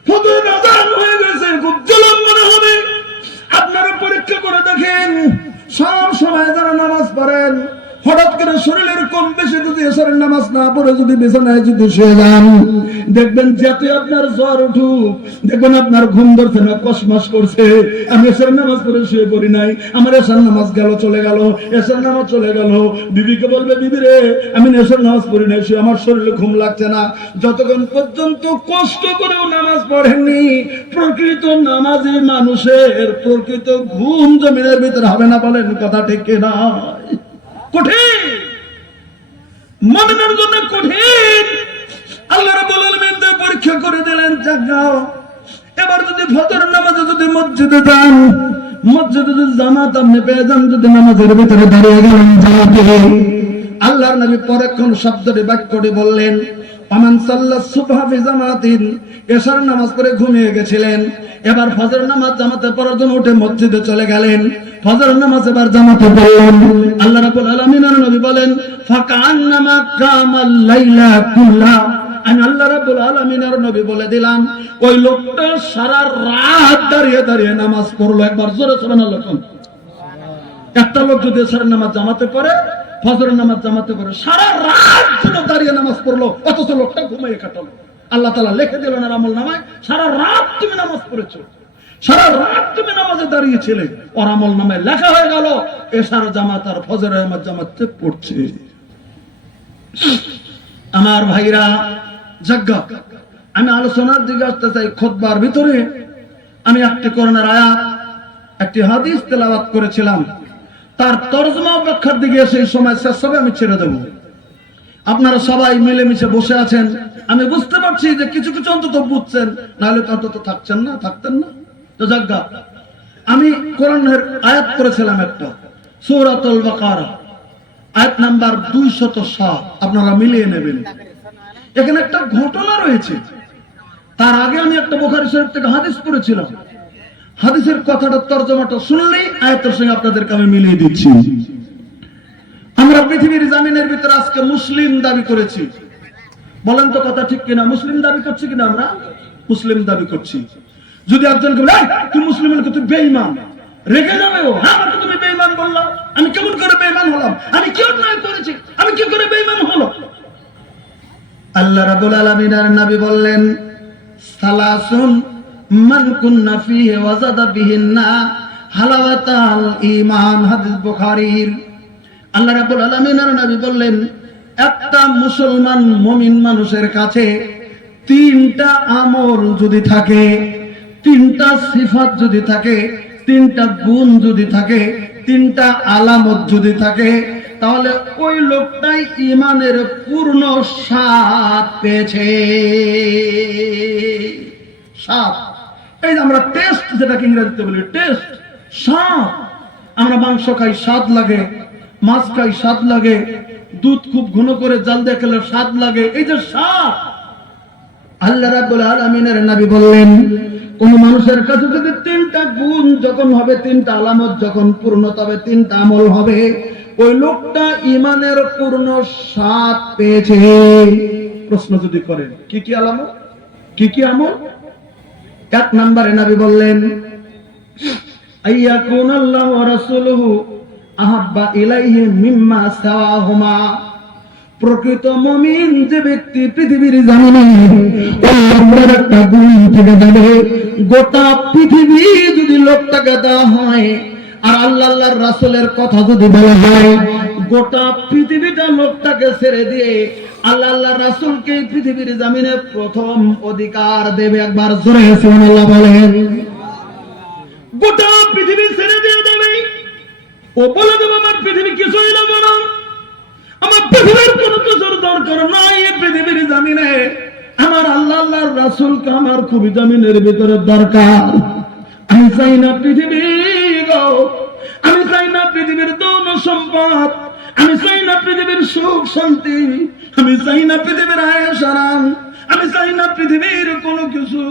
ফজর আযান হয়ে গেছে, খুব জলম মনে হবে। আপনারা পরীক্ষা করে দেখেন, সব সময় যারা নামাজ পড়েন, হঠাৎ করে শরীরের কম বেশি যদি এশারের নামাজ না পড়ে যদি বিছানায় যদি শুয়ে যান, দেখবেন যাতে আপনার জ্বর উঠুক, দেখবেন আপনার ঘুম ধরছে না, কসমাস করছে। আমি এশার নামাজ পড়ে শুয়ে পড়ি নাই, আমার এশার নামাজ গেল চলে গেল, এশার নামাজ চলে গেল। বিবিকে বলবে, বিবি রে আমি এশার নামাজ পড়ি নাই, শুয়ে আমার শরীরে ঘুম লাগছে না। যতক্ষণ পর্যন্ত কষ্ট করেও নামাজ পড়েননি, প্রকৃত নামাজি মানুষের প্রকৃত ঘুম জমিনের ভিতরে হবে না। বলেন কথা ঠিক কিনা? কঠিন, মুমিনের জন্য কঠিন। আল্লাহ রাব্বুল আলামিন পরীক্ষা করে দিলেন, যাও এবার যদি ফজর নামাজে যদি মসজিদে যান, মসজিদে যদি জামাত আপনি পেয়ে যান, যদি নামাজের ভিতরে দাঁড়িয়ে গেলেন জামাতে, আল্লাহর নবী পরক্ষণ শব্দটি বাক্যটি বললেন, আমান সাল্লাস সুবহা ফি জামাতিন, এশার নামাজ পড়ে ঘুমিয়ে গেছিলেন, এবার ফজর নামাজ জামাতে পড়ার জন্য উঠে মসজিদে চলে গেলেন, ফজর নামাজ এবার জামাতে পড়লেন। আল্লাহ রাব্বুল আলামিনের নবী বলেন, ফাকান্নামা কামাল লাইলা কুল্লা, আমি আল্লাহ রাব্বুল আলামিনের নবী বলে দিলাম, ওই লোকটা সারা রাত দাঁড়িয়ে দাঁড়িয়ে নামাজ পড়লো। একবার জোরে সুবহানাল্লাহ। একটা লোক যদি এশার নামাজ জামাতে পড়ে, ফজর নামাজ জামাতে পড়ে, সারা রাত শুধু দাঁড়িয়ে নামাজ পড়লো, অথচ লোকটা ঘুমিয়ে কাটালো। আল্লাহ তাআলা লিখে দিলেন আর আমল নামায়, সারা রাত তুমি নামাজ পড়েছো, সারা রাত তুমি নামাজে দাঁড়িয়েছিলে, ওর আমল নামায় লেখা হয়ে গেল এশার জামাত আর ফজরের নামাজ জামাতে পড়ছে। আমার ভাইরা, জাগ্গা, আমি আলোচনার দিকে আসতে চাই। খুতবার ভিতরে আমি একটি কোরআনের আয়াত, একটি হাদিস তেলাওয়াত করেছিলাম, তার তরজমা ব্যাখ্যার দিকে সেই সময় শেষ হবে, আমি ছেড়ে দেব। আপনারা সবাই মিলেমিশে বসে আছেন, আমি বুঝতে পারছি যে কিছু কিছু অন্তত বুঝছেন, নাহলে তো অন্তত থাকছেন না, থাকতেন না। তো যাজ্ঞা, আমি কোরআনের আয়াত করেছিলাম একটা, সূরাতুল বাকারা আয়াত নাম্বার 207, আপনারা মিলিয়ে নেবেন। এখানে একটা ঘটনা রয়েছে। তার আগে আমি একটা বুখারী শরীফ থেকে হাদিস পড়েছিলাম, হাদিসের কথাটা তরজমাটা শুনলেই আয়াতের সঙ্গে আপনাদেরকে আমি মিলিয়ে দিচ্ছি। আমরা পৃথিবীর জামিনের ভিতরে আজকে মুসলিম দাবি করেছি, বলেন তো কথা ঠিক কিনা? মুসলিম দাবি করছি কিনা? আমরা মুসলিম দাবি করছি। যদি একজনকে বলে তুই মুসলিম, তুই বেঈমান, রেগে যাবে ও, হ্যাঁ আমাকে তুমি বেঈমান বললাম, আমি কেমন করে বেঈমান হলাম, আমি কি অন্যায় করেছি, আমি কি করে বেঈমান হলো? আল্লাহ রাব্বুল আলামিনের নবী বললেন, সালাসুন মান কুন্না ফিহি ওয়াজাদা বিহিন্না হালাওয়াতাল ঈমান, হাদিস বুখারীর। আল্লাহ রাব্বুল আলামিনের নবী বললেন, একটা মুসলমান মুমিন মানুষের কাছে তিনটা আমল যদি থাকে, তিনটা সিফাত যদি থাকে, তিনটা গুণ যদি থাকে, তিনটা আলামত যদি থাকে, তাহলে ওই লোকটাই ঈমানের পূর্ণ স্বাদ পেয়েছে। স্বাদ, এই যে আমরা টেস্ট যেটাকে ইংরেজিতে বলি টেস্ট, স্বাদ। আমরা মাংস খাই স্বাদ লাগে, মাছ খাই স্বাদ লাগে, দুধ খুব ঘন করে জাল দিয়ে খেলে স্বাদ লাগে, এই যে স্বাদ। আল্লাহ রাব্বুল আলামিনের নবী বললেন, কোন মানুষের কাছে যদি তিনটা গুণ যখন হবে, তিনটা আলামত যখন পূর্ণ হবে, তিনটা আমল হবে, ওই লোকটা ঈমানের পূর্ণ স্বাদ পেয়েছে। প্রশ্ন যদি করেন কি কি আলামত, কি কি আমল? এক নম্বরে নবী বললেন, আইয়াকুনাল্লাহু ওয়া রাসূলুহু আহাব্বা ইলাইহি মিম্মা সাওয়াহুমা। প্রকৃত মুমিন যে ব্যক্তি পৃথিবীর জমিনে আল্লাহর একটা গুণ থেকে যাবে, গোটা পৃথিবী যদি লোকটাকে দেওয়া হয় আর আল্লাহর রাসূলের কথা যদি বলা হয়, গোটা পৃথিবীটা লোকটাকে ছেড়ে দিয়ে আল্লাহর রাসূলকে পৃথিবীর জমিনে প্রথম অধিকার দেবে। একবার জোরে সুবহানাল্লাহ বলেন। গোটা পৃথিবী ছেড়ে দিয়ে দেবে, ও বলে দেবে আমার পৃথিবী কিছুই লাগবে না, আমার পৃথিবীর কোনো কিছুর দরকার নাই, পৃথিবীর জমিনে আমার আল্লাহর রাসূলকে আমার খুবই জমিনের ভিতরে দরকার। আমি চাই না পৃথিবী গো, আমি চাই না পৃথিবীর ধন সম্পদ, আমি চাই না পৃথিবীর সুখ শান্তি, আমি চাই না পৃথিবীর আয়েশ আরাম, আমি চাই না পৃথিবীর কোনো কিছু,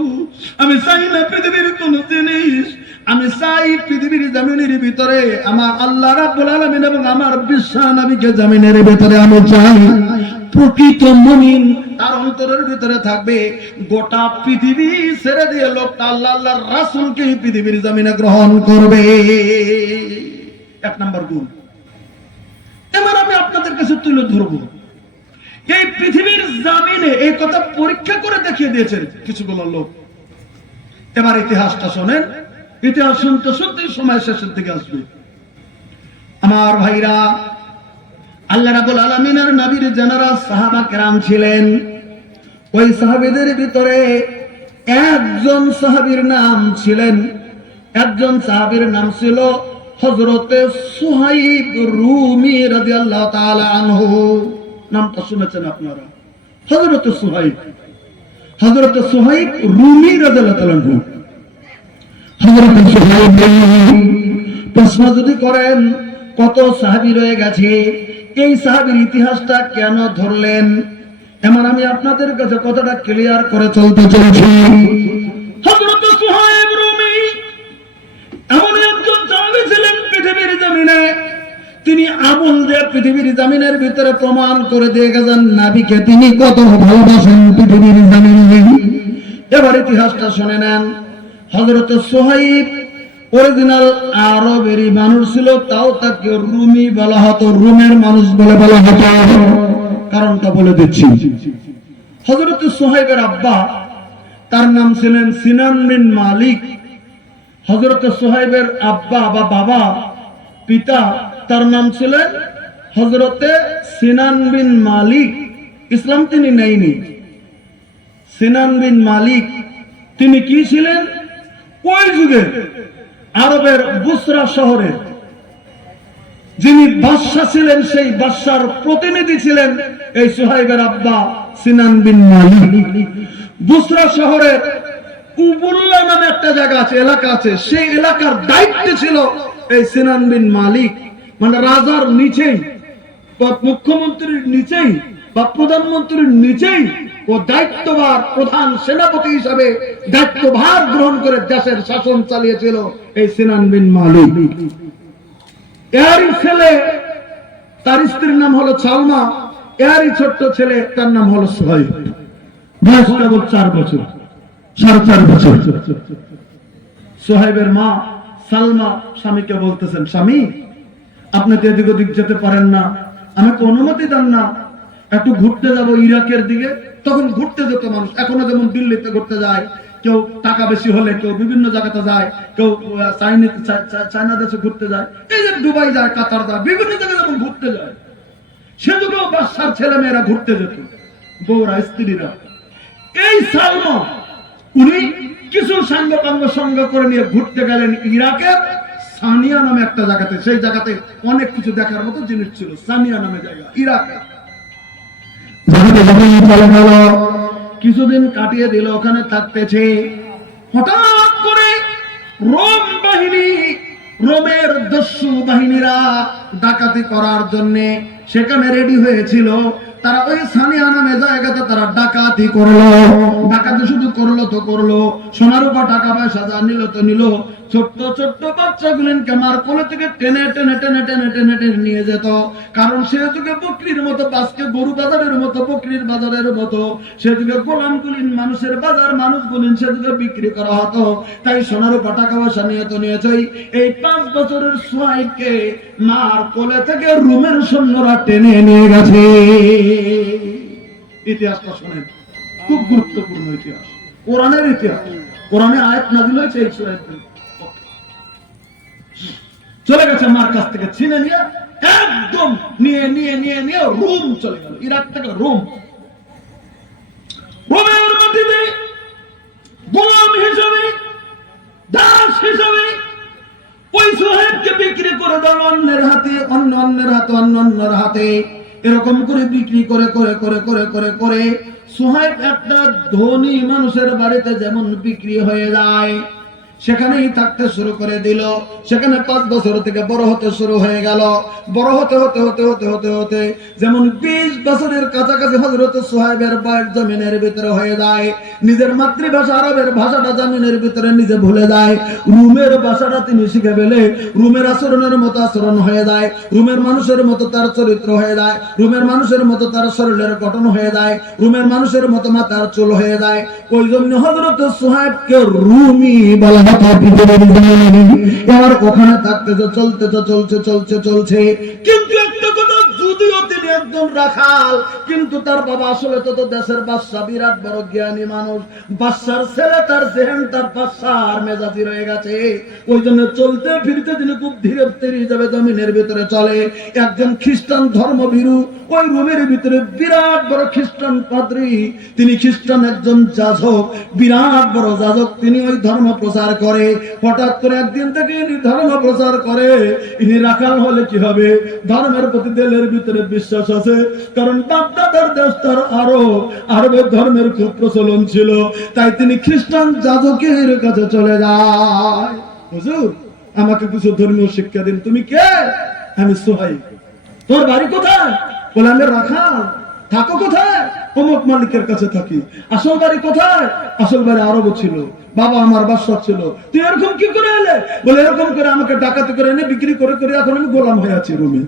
আমি চাই না পৃথিবীর কোনো জিনিস, আমি চাই পৃথিবীর জমিনের ভিতরে আমার আল্লাহ রাব্বুল আলামিন এবং আমার বিশ্ব নবীকে জমিনের ভিতরে আমি চাই। প্রকৃত মুমিন তার অন্তরের ভিতরে থাকবে, গোটা পৃথিবী ছেড়ে দিয়ে লোকটা আল্লাহ আল্লাহর রাসূলকে পৃথিবীর জমিনে গ্রহণ করবে। এক নাম্বার গুণ। এবার আমি আপনাদের কাছে তুলে ধরবো, এই পৃথিবীর জমিনে এই কথা পরীক্ষা করে দেখিয়ে দিয়েছেন কিছুগুলো লোক। এবার ইতিহাসটা শোনেন, ইতিহাস শুনতে শুনতে সময় শেষের দিকে আসবে। আমার ভাইরা, আল্লাহ রাব্বুল আলামিনের নবীর যারা সাহাবা কেরাম ছিলেন, ওই সাহাবীদের ভিতরে একজন সাহাবীর নাম ছিল হযরতে সুহাইব রুমি রাদিয়াল্লাহু তাআলা আনহু। নামটা শুনেছেন আপনারা? হযরতে সুহাইব রুমি রাদিয়াল্লাহু তাআলা আনহু। হযরতে সুহাইব, প্রশ্ন যদি করেন কত সাহাবী রয়ে গেছে, এই সাহাবীর ইতিহাসটা কেন ধরলেন, এমন আমি আপনাদের কাছে কথাটা ক্লিয়ার করে চলছি। হযরতে সুহাইব রুমি এমন একজন সাহাবী ছিলেন পৃথিবীর জমিনে, তিনি আমল দিয়ে পৃথিবীর জমিনের ভিতরে প্রমাণ করে দিয়ে গেছেন নবীকে তিনি কত ভালোবাসেন পৃথিবীর জমিনে। এবার ইতিহাসটা শুনে নেন। হযরতে সুহাইব অরিজিনাল আরবেরই মানুষ ছিল, তাও তাকে রুমি বলা হতো, রুমের মানুষ বলে বলা হতো। কারণটা বলে দিচ্ছি। হযরতে সুহাইবের আব্বা, তার নাম ছিলেন সিনান বিন মালিক। হযরতে সুহাইবের আব্বা বা বাবা, পিতা, তার নাম ছিলেন হযরতে সিনান বিন মালিক। ইসলাম তিনি নেয়নি। সিনান বিন মালিক তিনি কি ছিলেন? ওই যুগে আরবের বুসরা শহরে যিনি বাদশা ছিলেন, সেই বাদশার প্রতিনিধি ছিলেন এই সুহাইবের আব্বা সিনান বিন মালিক। বুসরা শহরের উবুল্লা নামে একটা জায়গা আছে, এলাকা আছে, সেই এলাকার দায়িত্বে ছিল এই সিনান বিন মালিক। মানে রাজার নিচেই বা মুখ্যমন্ত্রীর নিচেই বা প্রধানমন্ত্রীর নিচেই ও দায়িত্বভার প্রধান সেনাপতি হিসাবে দায়িত্বভার গ্রহণ করে দেশের শাসন চালিয়েছিল এই সিনান বিন মালিক। এরই ছেলে, তার স্ত্রীর নাম হলো সালমা, এরই ছোট্ট ছেলে, তার নাম হলো সুহাইব। বয়স কেবল 4 বছর, 4.5 বছর। সুহাইবের মা সালমা স্বামীকে বলতেছেন, স্বামী আপনি তো এদিক ওদিক যেতে পারেন না, আমাকে অনুমতি দেন না, একটু ঘুরতে যাব ইরাকের দিকে। তখন ঘুরতে যেত মানুষ, এখনো যেমন দিল্লিতে ঘুরতে যায়, কেউ টাকা বেশি হলে কেউ বিভিন্ন জায়গাতে যায়, কেউ চায়না দেশে ঘুরতে যায়, এই যে দুবাই যায়, কাতার যায়, বিভিন্ন জায়গায় যেমন ঘুরতে যায়, সেদিকেও বাদশার ছেলে মেয়েরা ঘুরতে যেত, বউরা স্ত্রীরা। এই সালমা উনি কিছু সাঙ্গ সঙ্গ করে নিয়ে ঘুরতে গেলেন ইরাকের সানিয়া নামে একটা জায়গাতে। সেই জায়গাতে অনেক কিছু দেখার মতো জিনিস ছিল, সানিয়া নামে জায়গা ইরাকে। কিছুদিন কাটিয়ে দিল, ওখানে থাকতেছে। হঠাৎ করে রোম বাহিনী, রোমের দস্যু বাহিনীরা ডাকাতি করার জন্য সেখানে রেডি হয়েছিল। তারা ওই সানিয়া নামে জায়গাতে তারা ডাকাতি করলো। ডাকাতি শুধু করলো তো করলো, সোনার উপর টাকা পয়সা যা নিল তো নিল। ছোট্ট ছোট্ট বাচ্চাগুলিকে মার কোলে থেকে টেনে টেনে টেনে টেনে টেনে টেনে নিয়ে যেত। কারণ সে যুগে বকরির মতো, আজকে গরু বাজারের মতো, বকরির বাজারের মতো, সে যুগে গোলামগুলিন মানুষের বাজার, মানুষগুলিন সে যুগে বিক্রি করা হতো। তাই সোনার উপর টাকা পয়সা নিয়ে তো নিয়েছই। এই 5 বছরের সুহাইবকে মার কোলে থেকে রোমের সৈন্যরা টেনে নিয়ে গেছে। ইতিহাসটা শোনেন, খুব গুরুত্বপূর্ণ ইতিহাস, কোরআনের ইতিহাস। কোরআনে আয়াত নাযিল হয়েছে এই সুহাইবের। চলে গেছে মার কাছ থেকে ছিনে নিয়ে, একদম নিয়ে নিয়ে নিয়ে নিয়ে রোম চলে গেল, ইরাক থেকে রোম। রোমের মাটিতে গোলাম হিসাবে, দাস হিসাবে ওই সুহাইবকে বিক্রি করে দেন অন্যের হাতে, অন্যের হাতে, অন্যের হাতে। এরকম করে বিক্রি করে করে করে করে করে করে সুহাইব একটা ধনী মানুষের বাড়িতে যেমন বিক্রি হয়ে যায়, সেখানেই থাকতে শুরু করে দিল। সেখানে 5 বছর থেকে বড় হতে শুরু হয়ে গেল। বড় হতে হতে হতে হতে হতে হতে যেমন 20 বছরের কাছাকাছি হযরত সুহাইবের বয়স জমিনের ভিতরে হয়ে যায়। নিজের মাতৃভাষা আরবের ভাষাটা জমিনের ভিতরে নিজে ভুলে যায়। রুমের ভাষাটা তিনি শিখে ফেলে রুমের আচরণের মতো আচরণ হয়ে যায়। রুমের মানুষের মতো তার চরিত্র হয়ে যায়। রুমের মানুষের মতো তার শরীরের গঠন হয়ে যায়। রুমের মানুষের মতো মাথার চুল হয়ে যায়। ওই জন্য হযরত সুহাইবকে রুমি বলা হয়। এবার ওখানে থাকতেছে, চলছে। কিন্তু একটা কথা, যদিও তিনি একজন রাখাল, কিন্তু তার বাবা আসলে তো দেশের বাদশা, বিরাট বড় জ্ঞানী মানুষ। বাদশার ছেলে, তার জেহেন তার বাদশার মেজাজি রয়ে গেছে। ওই জন্য চলতে ফিরতে তিনি খুব ধীরে ধীরে যাবে, জমিনের ভিতরে চলে। একজন খ্রিস্টান ধর্মভীরু ওই রুমের ভিতরে বিরাট বড় খ্রিস্টান পাদ্রী, তিনি খ্রিস্টান একজন যাজক, বিরাট বড় যাজক, তিনি ওই ধর্ম প্রচার করে। হঠাৎ করে একদিন থেকে ইনি ধর্ম প্রচার করে। ইনি রাখাল হলে কি হবে, ধর্মের প্রতি দিলের ভিতরে বিশ্বাস আছে, কারণ বাপদাদার দেশ তার আরবের ধর্মের খুব প্রচলন ছিল। তাই তিনি খ্রিস্টান যাজকের কাছে চলে যায়। হুজুর, আমাকে কিছু ধর্মীয় শিক্ষা দিন। তুমি কে? আমি সুহাইব। তোর বাড়ি কোথায়? বলে আমি রাখাল। থাকো কোথায়? অমুক মালিকের কাছে থাকি। আসল বাড়ি কোথায়? আসল বাড়ি আরব ছিল, বাবা আমার বাদশা ছিল। তুই এরকম কি করে এলে? বলে এরকম করে আমাকে ডাকাতি করে এনে বিক্রি করে করে এখন আমি গোলাম হয়ে আছি রুমে।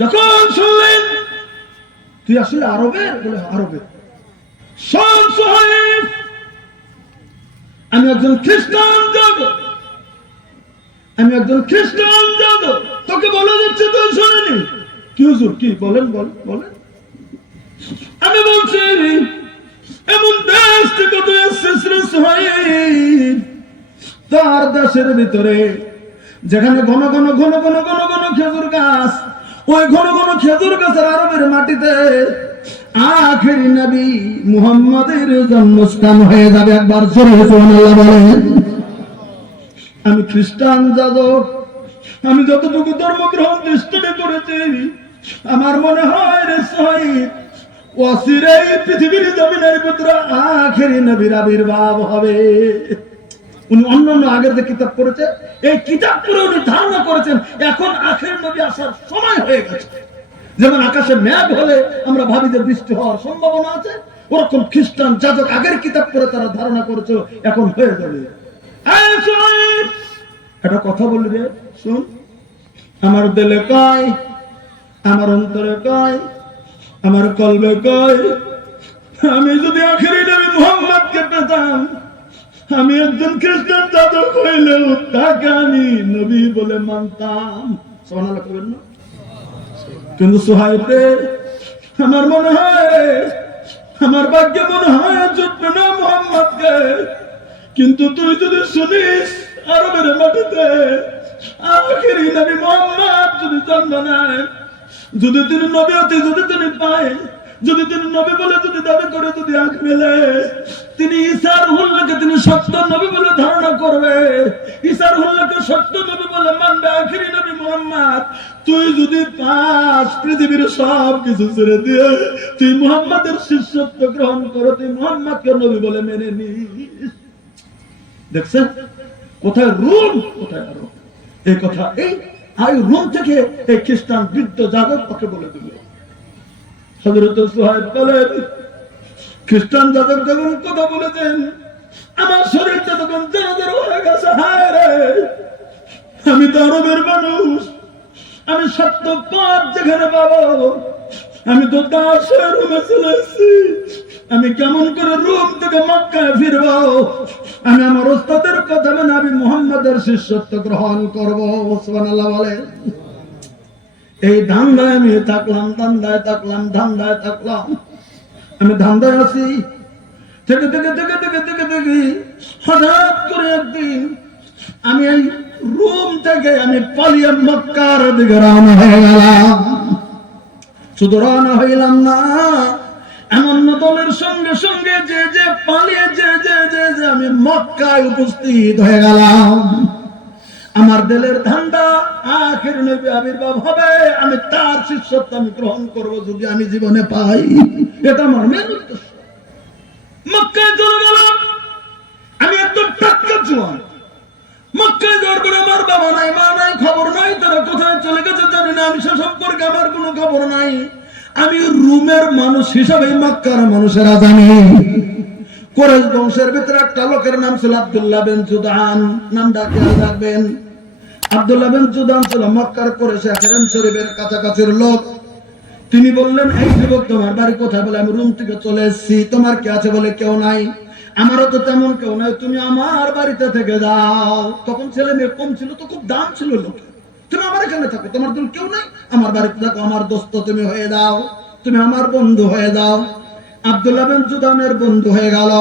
যখন শুনলেন তুই আসলে আরবের, বলে আরবের। শোন সুহাইব, আমি একজন খ্রিস্টান যাজক, আমি একজন খ্রিস্টান যাজক, তোকে বলে দিচ্ছে, তুই শোনেনি? কি হুজুর, কি বলেন? বলেন। আমি বলছি, এমন দেশ থেকে তুই এসেছিস রে সুহাইব, তার দেশের ভিতরে যেখানে ঘন ঘন ঘন ঘন ঘন ঘন খেজুর গাছ, ওই ঘন ঘন খেজুর গাছের আরবের মাটিতে আখেরি নবী মুহাম্মাদের জন্মস্থান হয়ে যাবে। একবার জোরে সুবহানাল্লাহ বলেন। আমি খ্রিস্টান যাজক, আমি যতটুকু ধর্মগ্রহণ দৃষ্টিতে করেছি, আমার মনে হয় রে সুহাইব, অচিরেই পৃথিবীর জমিনের ভিতরে আখেরি নবীর আবির্ভাব হবে। উনি অন্যান্য আগের যে কিতাব পড়েছে, এই কিতাব পড়ে উনি ধারণা করেছেন এখন আখেরি নবী আসার সময় হয়ে গেছে। যেমন আকাশে মেঘ হলে আমরা ভাবি যে বৃষ্টি হওয়ার সম্ভাবনা আছে, ওরকম খ্রিস্টান যাজক আগের কিতাব পড়ে তারা ধারণা করেছিল এখন হয়ে যাবে। একটা কথা বলবে, শুন। আমার দিলে কয়, আমার অন্তরে কয়, আমার কলবে কয়, আমি যদি আখেরি নবী মুহাম্মদকে পেতাম, আমি একজন খ্রিস্টান যাজক হইলেও তাকে আমি নবী বলে মানতাম। সুবহানাল্লাহ কইবেন না? কিন্তু সুহাইব রে, আমার মনে হয়, আমার ভাগ্যে মনে হয় জুটবে না মুহাম্মদকে। কিন্তু তুই যদি শুনিস আরবের মাটিতে আখেরি নবী মুহাম্মদ যদি জন্ম নেয়, যদি তিনি নবীয়তি যদি তিনি পায়, যদি তিনি নবী বলে যদি দাবি করে যদি আঁখ মেলে, তিনি ঈসার হুল্লাকে তিনি সত্য নবী বলে ধারণা করবে, ঈসার হুল্লাকে সত্য নবী বলে মানবে আখেরি নবী মুহাম্মদ। তুই যদি পাস পৃথিবীর সব কিছু ছেড়ে দিয়ে তুই মুহাম্মাদের শিষ্যত্ব গ্রহণ করো, তুই মুহাম্মদকে নবী বলে মেনে নিস। দেখছেন কোথায় রুম, কোথায় আরব। এই কথা এই রুম থেকে এই খ্রিস্টান বৃদ্ধ যাজক তাকে বলে দিল। হযরত সুহাইব বলেন, খ্রিস্টান যাজক যখন কথা বলেছেন, আমার শরীরটা তখন জড়জড় হয়ে গেছে। হায় রে, আমি তো আরবের মানুষ, আমি সত্য পথ যেখানে পাবো, আমি তো দাসের রুমে চলে এসেছি। আমি কেমন করে রুম থেকে মক্কায় ফিরবো? আমি আমার ওস্তাদের কথা মেনে আমি মুহাম্মাদের শিষ্যত্ব গ্রহণ করবো। সুবহানাল্লাহ বলে। এই ধান্দায় আমি থাকলাম, ধান্দায় থাকলাম। আমি ধান্দায় আছি, থেকে হঠাৎ করে একদিন আমি এই রুম থেকে আমি পালিয়ে মক্কার দিকে রওনা হয়ে গেলাম। শুধু রওনা হইলাম না, এমন দলের সঙ্গে সঙ্গে যে পালিয়ে যে আমি মক্কায় উপস্থিত হয়ে গেলাম। আমার দিলের ধান্দা আখেরি নবী আবির্ভাব হবে, আমি তার শিষ্যত্ব আমি গ্রহণ করব যদি আমি জীবনে পাই। এটা আমার মেন উদ্দেশ্য। মক্কায় চলে গেলাম। আমি একদম টাটকা জোয়ান। মক্কায় যাওয়ার পরে আমার বাবা নাই, মা নাই, খবর নাই, তারা কোথায় চলে গেছে জানি না, আমি সে সম্পর্কে আমার কোনো খবর নাই। আমি রুমের মানুষ হিসাবে মক্কার মানুষেরা জানি কুরাইশ বংশের ভিতরে একটা লোকের নাম ছিল আব্দুল্লাহ বিন জুদান, নামটা খেয়াল রাখবেন। আব্দুল্লাহ বিন জুদান ছিল মক্কার কুরাইশ হেরেম শরীফের কাছাকাছির লোক। তিনি বললেন, এই যুবক তোমার বাড়ি কোথায়? বলে আমি রুম থেকে চলে এসেছি। তোমার কে আছে? বলে কেউ নাই। আমারও তো তেমন কেউ নাই, তুমি আমার বাড়িতে থেকে যাও। তখন ছেলে মেয়ে কম ছিল, তো খুব দাম ছিল লোক। তুমি আমার এখানে থাকো, তোমার দল কেউ নাই, আমার বাড়িতে থাকো, আমার দোস্ত তুমি হয়ে দাও, তুমি আমার বন্ধু হয়ে দাও। আব্দুল্লাহ বিন জুদানের বন্ধু হয়ে গেল।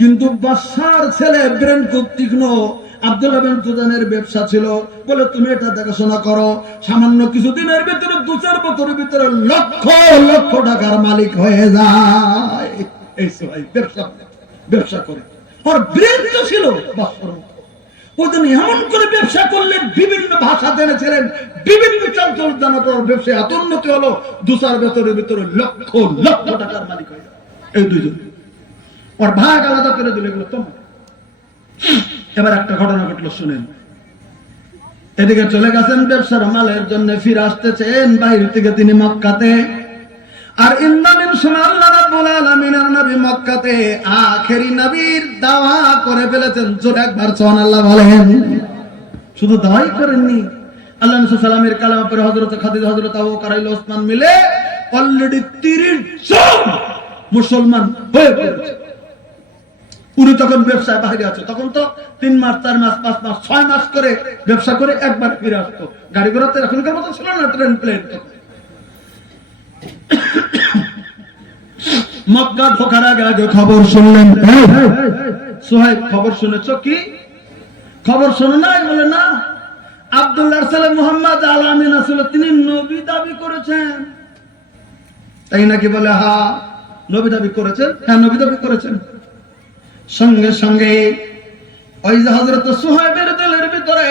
কিন্তু বাদশার ছেলে ব্রেন খুব তীক্ষ্ণ। আব্দুল্লাহ বিন জুদানের ব্যবসা ছিল, বলে তুমি এটা দেখাশোনা করো, সামান্য কিছুদিনের ভিতরে 2-4 বছরের ভিতরে লক্ষ লক্ষ টাকার মালিক হয়ে যায়। এই ভাই ব্যবসা করে ওর ব্রেন তো ছিল বাদশার মতো। ওই জন্য এমন করে ব্যবসা করলেন, বিভিন্ন ভাষা জেনেছিলেন, বিভিন্ন চাঞ্চল জানার পর ব্যবসায় এত উন্নতি হলো, 2-4 বছরের ভিতরে লক্ষ লক্ষ টাকার মালিক হয়ে যায় এই দুইজন। ওর ভাগ আলাদা করে দিলে এগুলো তোমার। এবার একটা ঘটনা ঘটলো, শুনেন। এদিকে চলে গেছেন ব্যবসার মালের জন্য, ফিরে আসতেছেন বাইরে থেকে তিনি মক্কাতে। আর ইন্দামিন সময় আল্লাহ রাব্বুল আলামিনের নবী মক্কাতে আখেরি নবীর দাওয়া করে ফেলেছেন। জোরে একবার সুবহানাল্লাহ বলেন। শুধু দাওয়াই করেননি, আল্লাহ নবী সাল্লাল্লাহু আলাইহি কালামা পরে হযরত খাদিজা, হযরত আবু বকর, ওসমান মিলে অলরেডি 30 জন মুসলমান হয়ে পড়েছে। উনি তখন ব্যবসায় বাইরে আছে। তখন তো 3 মাস, 4 মাস, 5 মাস, 6 মাস করে ব্যবসা করে একবার ফিরে আসতো। গাড়ি ঘোড়া তো এখনকার মতো ছিল না, ট্রেন প্লেন। মক্কা ঢোকার আগে আগে খবর শুনলেন। সোহাইব, খবর শুনেছো? কি খবর? শোনো নাই? বলে না, আব্দুল্লাহর ছেলে মুহাম্মদ আল-আমিন আসলে তিনি নবী দাবি করেছেন। তাই নাকি? বলে হ্যাঁ, নবী দাবি করেছেন। হ্যাঁ, নবী দাবি করেছেন। সঙ্গে সঙ্গে ওই যে হযরত সোহাইবের দিলের ভিতরে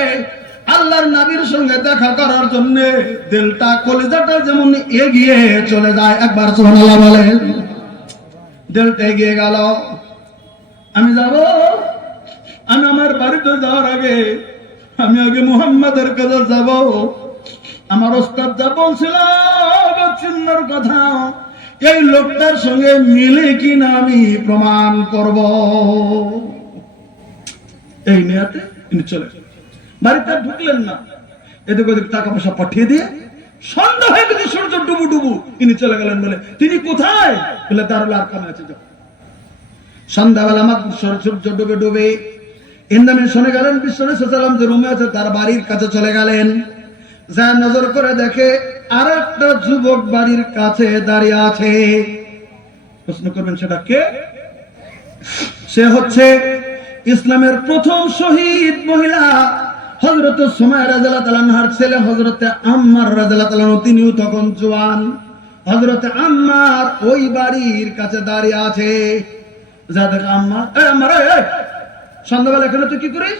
আল্লাহর নবীর সঙ্গে দেখা করার জন্য দিলটা, কলিজাটা যেমন এগিয়ে চলে যায়। একবার সুবহানাল্লাহ বলেন। দিলটা এগিয়ে গেল, আমি যাব। আমি আমার বাড়িতে যাওয়ার আগে আমি আগে মুহাম্মাদের কাছে যাব। আমার ওস্তাদ যা বলছিল চিন্নার কথা, এই লোকটার সঙ্গে মিলে কিনা আমি প্রমাণ করব। এই নিয়াতে তিনি চলে বাড়িতে ঢুকলেন না। এদিক ওদিক টাকা পয়সা পাঠিয়ে দিয়ে সন্ধ্যা হয়ে গেছে, সূর্য ডুবু ডুবু তিনি চলে গেলেন। বলে তিনি কোথায়? বলে দারুল আরকামে আছে। সন্ধ্যাবেলা আমার সূর্য ডুবে ডুবে ইন্দামিন শুনে গেলেন বিশ্বনবী সাল্লাল্লাহু আলাইহি ওয়াসাল্লাম যে রুমে আছে তার বাড়ির কাছে চলে গেলেন। যা নজর করে দেখে আর একটা যুবক বাড়ির কাছে দাঁড়িয়ে আছে। প্রশ্ন করবেন সেটা কে? সে হচ্ছে ইসলামের প্রথম শহীদ মহিলা হযরত সুমাইয়া রাদিয়াল্লাহু তাআলা আনহার ছেলে হযরত আম্মার রাদিয়াল্লাহু তাআলা। তিনিও তখন জওয়ান। হযরত আম্মার ওই বাড়ির কাছে দাঁড়িয়ে আছে। যা দেখ আম্মা, আম্মার সন্ধ্যাবেলা এখানে তুই কি করিস?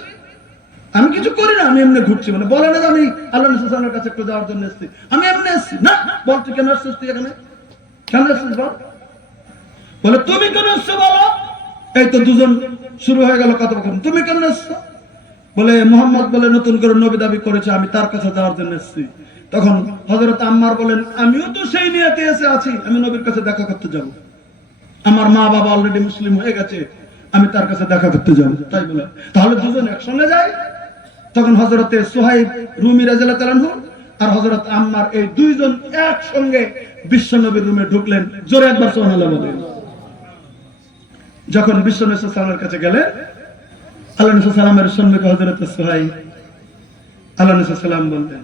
আমি কিছু করি না, আমি এমনি ঘুরছি। মানে বলে না যে আমি আল্লাহ নবী সাল্লাল্লাহু আলাইহি ওয়াসাল্লামের কাছে একটু যাওয়ার জন্য এসেছি, আমি এমনি এসেছি। না, বল তুই কেন এসেছিস? তুই এখানে কেন এসেছিস বল। বলে তুমি কেন এসছো বলো। এই তো দুজন শুরু হয়ে গেল কথোপকথন। তুমি কেন এসছো? বলে মুহাম্মদ বলে নতুন করে নবী দাবি করেছে, আমি তার কাছে যাওয়ার জন্য এসেছি। তখন হযরত আম্মার বলেন, আমিও তো সেই নিয়তে এসে আছি, আমি নবীর কাছে দেখা করতে যাব। আমার মা বাবা অলরেডি মুসলিম হয়ে গেছে, আমি তার কাছে দেখা করতে যাব। তাই বলে তাহলে দুজন একসঙ্গে যায়। তখন হযরতে সুহাইব রুমি রাদিয়াল্লাহু তাআলা আনহু আর হযরত আম্মার এই দুইজন একসঙ্গে বিশ্বনবীর রুমে ঢুকলেন। জোরে একবার সুবহানাল্লাহ বলেন। যখন বিশ্বনবী সাল্লাল্লাহু আলাইহি ওয়াসাল্লামের কাছে গেলেন, আল্লাহ নবী সাল্লাল্লাহু আলাইহি ওয়াসাল্লামের সম্মুখে হযরত সুহাইব, আল্লাহ নবী সাল্লাল্লাহু আলাইহি ওয়াসাল্লাম বললেন,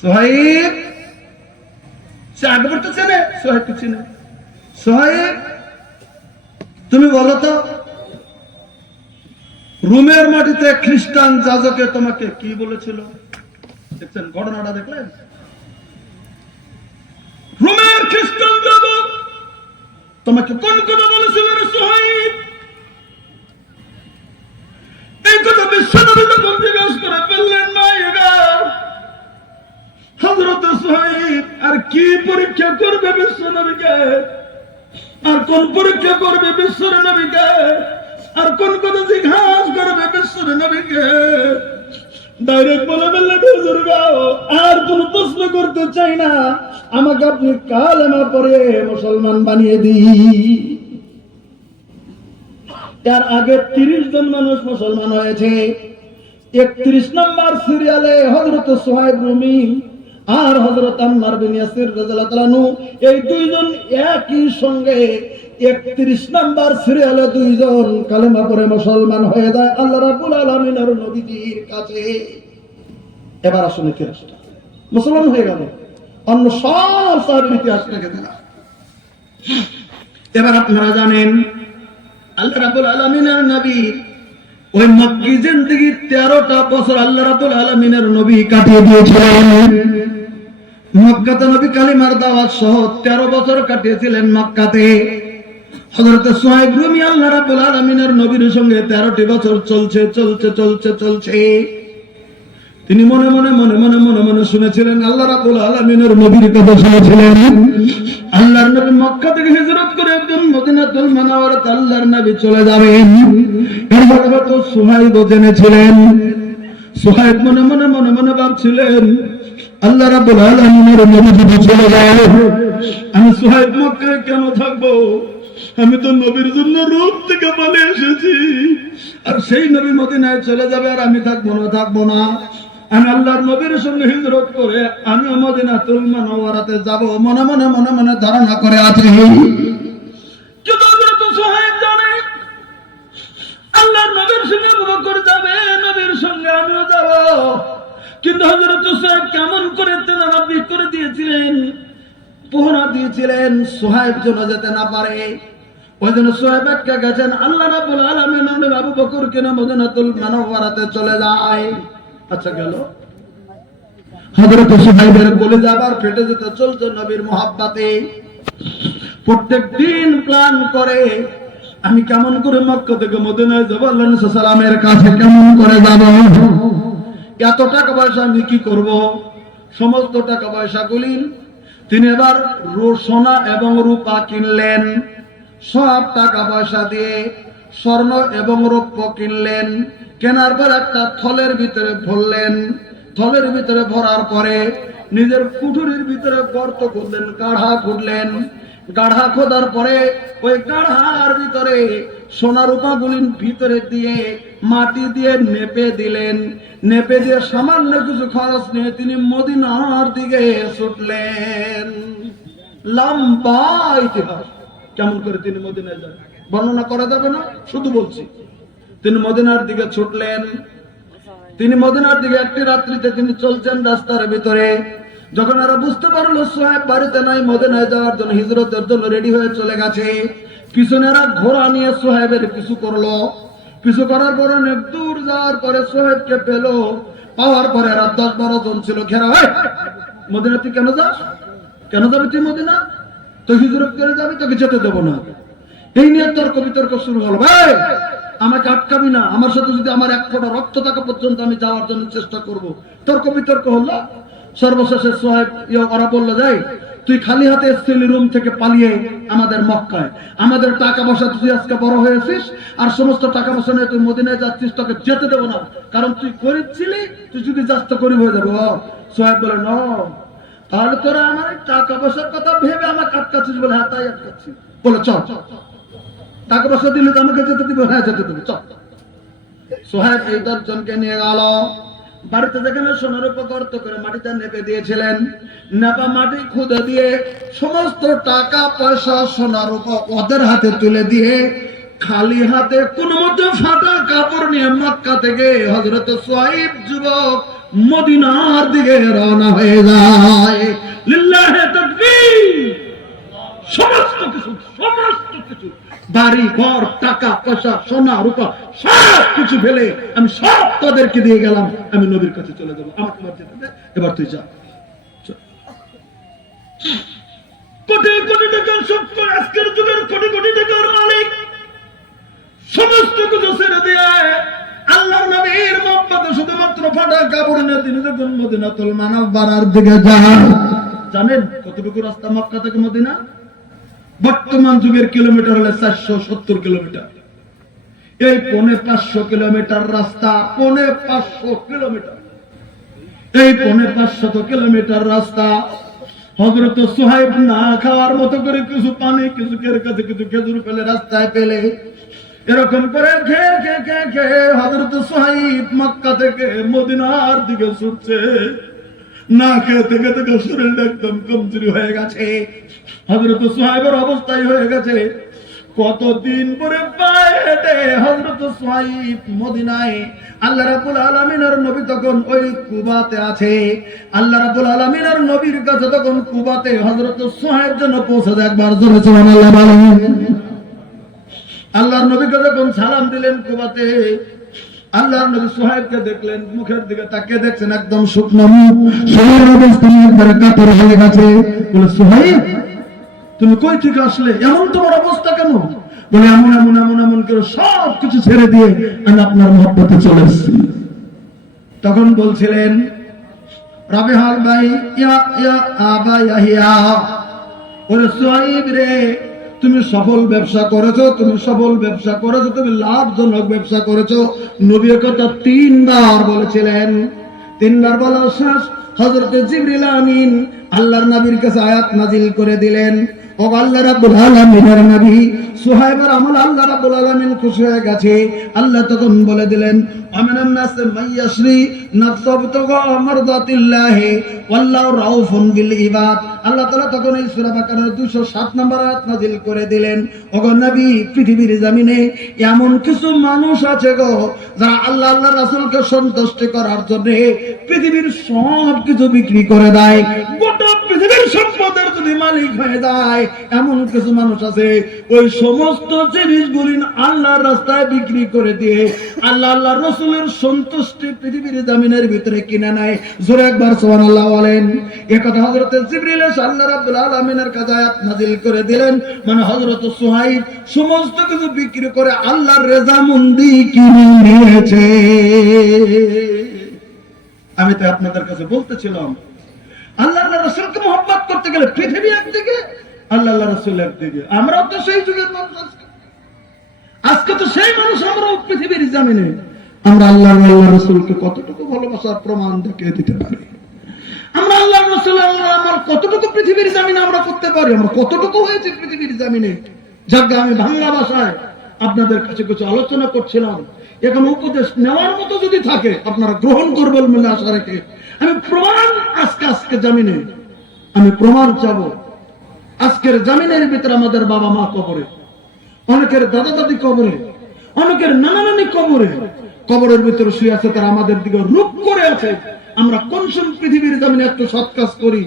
সুহাইব। সে আগে বলতে চেনে, সুহাইবকে চিনে। সুহাইব, তুমি বলো তো রুমের মাটিতে খ্রিস্টান যাজকে তোমাকে কি বলেছিল? দেখছেন ঘটনাটা? দেখলেন? রুমের খ্রিস্টান যাজক তোমাকে কোন কথা বলেছিল রে সুহাইব? এই কথা বিশ্বনবী যখন জিজ্ঞাসা করে ফেললেন, না হযরত সুহাইব আর কি পরীক্ষা করবে বিশ্বনবীকে? আর কোন পরীক্ষা করবে বিশ্বনবীকে? আর কোন কোন জিজ্ঞাসা করবে বিশ্বের নবীকে ডাইরেক্ট বলে বললে হুজুর গাও আর কোন প্রশ্ন করতে চাই না, আমাকে আপনি কালেমা পড়ে মুসলমান বানিয়ে দিন। তার আগে 30 জন মানুষ মুসলমান হয়েছে। 31 নম্বর সিরিয়ালে হযরত সুহাইব রুমি আর হযরত আম্মার বিন ইয়াসির রাদিয়াল্লাহু তাআলা আনহু এই দুইজন একই সঙ্গে 31 নম্বর সিরিয়ালে দুইজন কালেমা পড়ে মুসলমান হয়ে যায় আল্লাহ রাব্বুল আলামিনের নবীজির কাছে। এবার আসুন ইতিহাসটা, মুসলমান হয়ে গেল, অন্য সব সাহাবীর ইতিহাস থেকে দেখা। এবার আপনারা জানেন আল্লাহ রাব্বুল আলামিনের নবী ওই মক্কি জিন্দেগি 13টা বছর আল্লাহ রাব্বুল আলামিনের নবী কাটিয়ে দিয়েছিলেন। মক্কাতে নবী কালিমার দাওয়াত সহ 13 বছর কাটিয়েছিলেন মক্কাতে। হযরত সুহাইব রুমি আল্লাহ রাব্বুল আলামিনের নবীর সঙ্গে 13টি বছর চলছে। তিনি মনে মনে শুনেছিলেন আল্লাহ রাব্বুল আলামিনের নবীর কথা শুনেছিলেন। আল্লাহর নবী মক্কা থেকে হিজরত করে একজন মদিনাতুল মুনাওয়ারাতে আল্লাহর নবী চলে যাবেন, এর কথা তো সুহাইব জেনেছিলেন। সুহাইব মনে ভাবছিলেন আল্লাহ রাব্বুল আলামিনের নবী যদি চলে যায়, আমি সুহাইব মক্কায় কেন থাকবো? আমি তো নবীর জন্য রূপ থেকে পালিয়ে এসেছি, আর সেই নবী মদিনায় চলে যাবে আর আমি থাকবো না। আমি আল্লাহর নবীর সঙ্গে হিজরত করে আমি মদিনাতুল মুনাওয়ারাতে যাব মনে ধারণা করে আছি। কিন্তু হযরত সুহাইব জানে আল্লাহর নবীর সঙ্গে আবু বকর যাবে, নবীর সঙ্গে আমিও যাব। কিন্তু হযরত সুহাইব কেমন করে তেনারাবি করে দিয়েছিলেন, পোহরা দিয়েছিলেন সুহাইব যেন যেতে না পারে। ওই জন্য সুহাইব আটকে গেছেন। আল্লাহ রাব্বুল আলামিন নবী আবু বকরকে নিয়ে মদিনাতুল মুনাওয়ারাতে চলে যায়। আচ্ছা গেল, হযরত সুহাইবের কলিজা আবার ফেটে যেতে চলছে নবীর মুহাব্বতে। প্রত্যেক দিন প্ল্যান করে আমি কেমন করে মক্কা থেকে মদিনায় যাব, আল্লাহ নবী সাল্লাল্লাহু আলাইহি ওয়াসাল্লামের কাছে কেমন করে যাব, এত টাকা পয়সা আমি কি করব। সমস্ত টাকা পয়সা গুলি তিনি এবার সোনা এবং রূপা কিনলেন। সব টাকা পয়সা দিয়ে স্বর্ণ এবং রৌপ্য কিনলেন। কেনার পর একটা থলের ভিতরে ভরলেন। থলের ভিতরে ভরার পরে নিজের কুঠুরির ভিতরে গর্ত খুঁড়লেন, গাঢ়া খুঁড়লেন। গাঢ়া খোদার পরে ওই গাঢ়ার ভিতরে সোনা রূপা গুলি ভিতরে দিয়ে মাটি দিয়ে নেপে দিলেন। নেপে দিয়ে সামান্য কিছু খরচ নিয়ে তিনি মদিনার দিকে ছুটলেন। লম্বা ইতিহাস, কেমন করে তিনি মদিনায় যান বর্ণনা করা যাবে না, শুধু বলছি তিনি মদিনার দিকে ছুটলেন। তিনি মদিনার দিকে একটি রাত্রিতে তিনি চলছেন রাস্তার ভিতরে। যখন এরা বুঝতে পারলো সুহাইব বাড়িতে নাই, মদিনায় যাওয়ার জন্য হিজরতের জন্য রেডি হয়ে চলে গেছে, পিছনে এরা ঘোড়া নিয়ে সুহাইবের পিছু করলো। পিছু করার পরে অনেক দূর যাওয়ার পরে সুহাইবকে পেল। পাওয়ার পরে এরা 10-12 জন ছিল ঘেরা। মদিনা তুই কেন যাস, কেন যাবি তুই মদিনা? তো হিজরত করে যাবি, তোকে যেতে দেবো না। এই নিয়ে তর্ক বিতর্ক শুরু হলো। ভাই আমাকে আটকাবি না, আমার সাথে যদি আমার এক ফোঁটা রক্ত থাকা পর্যন্ত আমি যাওয়ার জন্য চেষ্টা করব। তর্ক বিতর্ক হলো। সর্বশেষে সুহাইব ওরা বললো, যাই তুই খালি হাতে এসছিলি রুম থেকে পালিয়ে আমাদের মক্কায়, আমাদের টাকা পয়সা তুই আজকে বড় হয়েছিস, আর সমস্ত টাকা পয়সা নিয়ে তুই মদিনায় যাচ্ছিস, তোকে যেতে দেবো না, কারণ তুই গরিব ছিলি, তুই যদি যাস তো গরিব হয়ে যাবো। সুহাইব বলে, ন তাহলে তোরা আমার টাকা পয়সার কথা ভেবে আমাকে আটকাচ্ছিস? বলে, হ্যাঁ তাই আটকাচ্ছি। বলে, চল টাকা পয়সা দিলে তো আমাকে যেতে দিবে? হ্যাঁ যেতে দেবে, চল। সুহাইব এই 10 জনকে নিয়ে গেল বাড়িতে, যেখানে সোনার উপর গর্ত করে মাটিটা নেপে দিয়েছিলেন। নেপা মাটি খুদে দিয়ে সমস্ত টাকা পয়সা সোনার উপর ওদের হাতে তুলে দিয়ে খালি হাতে কোন মতে ফাটা কাপড় নিয়ে মক্কা থেকে হযরত সুহাইব যুবক মদিনার দিকে রওনা হয়ে যায়। লিল্লাহি তাকবীর। সমস্ত কিছু বাড়ি ঘর টাকা পয়সা সোনা রূপা সব কিছু ফেলে আমি সব তাদেরকে দিয়ে গেলাম, আমি নবীর কাছে চলে যাবো, আমার তোমার যেতে দে, এবার তুই যা। কোটি কোটি টাকার সম্পদ, আজকের যুগের কোটি কোটি টাকার মালিক, সমস্ত কিছু ছেড়ে দিয়ে আল্লাহর নবীর মহব্বতে শুধুমাত্র ফাটা কাপড় নিয়ে তিনি যখন মদিনাতুল মুনাওয়ারার দিকে যান। জানেন কতটুকু রাস্তা মক্কা থেকে মদিনা? বর্তমান যুগের কিলোমিটার হলে 470 কিলোমিটার। এই 550 কিলোমিটার রাস্তা, 550 কিলোমিটার, এই 550 কিলোমিটার রাস্তা হযরত সুহাইব না খাওয়ার মতো করে কিছু পানি, কিছু কাছে কিছু খেজুর ফেলে রাস্তায় ফেলে এরকম করে খেয়ে খেয়ে খেয়ে খেয়ে হযরত সুহাইব মক্কা থেকে মদিনার দিকে ছুটছে। না খেয়ে থেকে থেকে শরীরটা একদম কমজোরি হয়ে গেছে। হযরত সুহাইবের অবস্থায় হয়ে গেছে। কতদিন পরে পায়ে হেঁটে হযরত সুহাইব মদিনায়, আল্লাহ রাব্বুল আলামিনের নবী তখন ওই কুবাতে আছে। আল্লাহ রাব্বুল আলামিনের নবীর কাছে তখন কুবাতে হযরত সুহাইব যেন পৌঁছে যায়। একবার জোরে সুবহানাল্লাহ বলেন। আল্লাহর নবীকে যখন সালাম দিলেন কুবাতে, আল্লাহর নবী সুহাইবকে দেখলেন, মুখের দিকে তাকিয়ে দেখছেন একদম শুকনো মুখ, শরীরের অবস্থা একবারে কাতর হয়ে গেছে। বলে সুহাইব তুমি কই থেকে আসলে, এমন তোমার অবস্থা কেন? বলে এমন এমন এমন এমন করে সব কিছু ছেড়ে দিয়ে আমি আপনার মহব্বতে চলে এসেছি। তখন বলছিলেন রাবিহাল ভাই, ইয়া ইয়া আবা ইয়াহিয়া, ওরে সুহাইব রে, তুমি সফল ব্যবসা করেছো, তুমি সফল ব্যবসা করেছো, তুমি লাভজনক ব্যবসা করেছো। নবী কথা 3 বার বলেছিলেন। 3 বার বলা শেষ, হযরত জিবরিল আমিন আল্লাহর নবীর কাছে আয়াত নাজিল করে দিলেন, ও আল্লাহ রাব্বুল আলামিনের নবী, সুহাইবের আমল আল্লাহ রাব্বুল আলামিন খুশি হয়ে গেছে। আল্লাহ তখন বলে দিলেন, আমিনান নাস মাইয়াশরি নাফসাবতুগা মারদাতিল্লাহি ওয়াল্লাহু রাউফুন বিল ইবাদ। আল্লাহ তাআলা তখন এই সূরা বাকারার 207 নম্বর আয়াত নাযিল করে দিলেন, ওগো নবী, পৃথিবীর জমিনে এমন কিছু মানুষ আছে গো, যারা আল্লাহ আল্লাহর রাসূলকে সন্তুষ্ট করার জন্য পৃথিবীর সব কিছু বিক্রি করে দেয়। গোটা পৃথিবীর সম্পদের যদি মালিক হয়ে যায়, এমন কিছু মানুষ আছে ওই সমস্ত জিনিসগুলি আল্লাহর রাস্তায় বিক্রি করে দিয়ে আল্লাহ আল্লাহর রাসূলের সন্তুষ্টি পৃথিবীর জমিনের ভিতরে কিনে নেয়। জোরে একবার সুবহানাল্লাহ বলেন। এই কথা হযরত জিবরিল আল্লাহ রাব্বুল আলামিনের কাছে আয়াত নাযিল করে দিলেন, মানে হযরত সুহাইব সমস্ত কিছু বিক্রি করে আল্লাহর রেজামন্দি কিনে নিয়েছে। আমি তো আপনাদের কাছে বলতেছিলাম, আল্লাহ আল্লাহর রাসূলকে মহব্বত করতে গেলে পৃথিবী একদিকে, আল্লাহ আল্লাহর রাসূল একদিকে। আমরাও তো সেই যুগের মানুষ। আজকে তো সেই মানুষ আমরাও পৃথিবীর জমিনে। আমরা আল্লাহ আল্লাহর রাসূলকে কতটুকু ভালোবাসার প্রমাণ দেখিয়ে দিতে পারি? আমরা আল্লাহর রাসূল আল্লাহর আমল কতটুকু পৃথিবীর জমিনে আমরা করতে পারি? আমরা কতটুকু হয়েছে পৃথিবীর জমিনে? যাক, আমি বাংলা ভাষায় আপনাদের কাছে কিছু আলোচনা করছিলাম। এখন উপদেশ নেওয়ার মতো যদি থাকে আপনারা গ্রহণ করবেন বলে আশা রেখে আমি প্রমাণ আজকে জমিনে আমি প্রমাণ চাবো। আজকের জমিনের ভিতরে আমাদের বাবা মা কবরে, অনেকের দাদা দাদি কবরে, অনেকের নানা নানি কবরে, কবরের ভিতরে শুয়ে আছে, তারা আমাদের দিকে রূপ করে আছে। আমরা কোন সময় পৃথিবীর জমিনে একটু সৎ কাজ করি?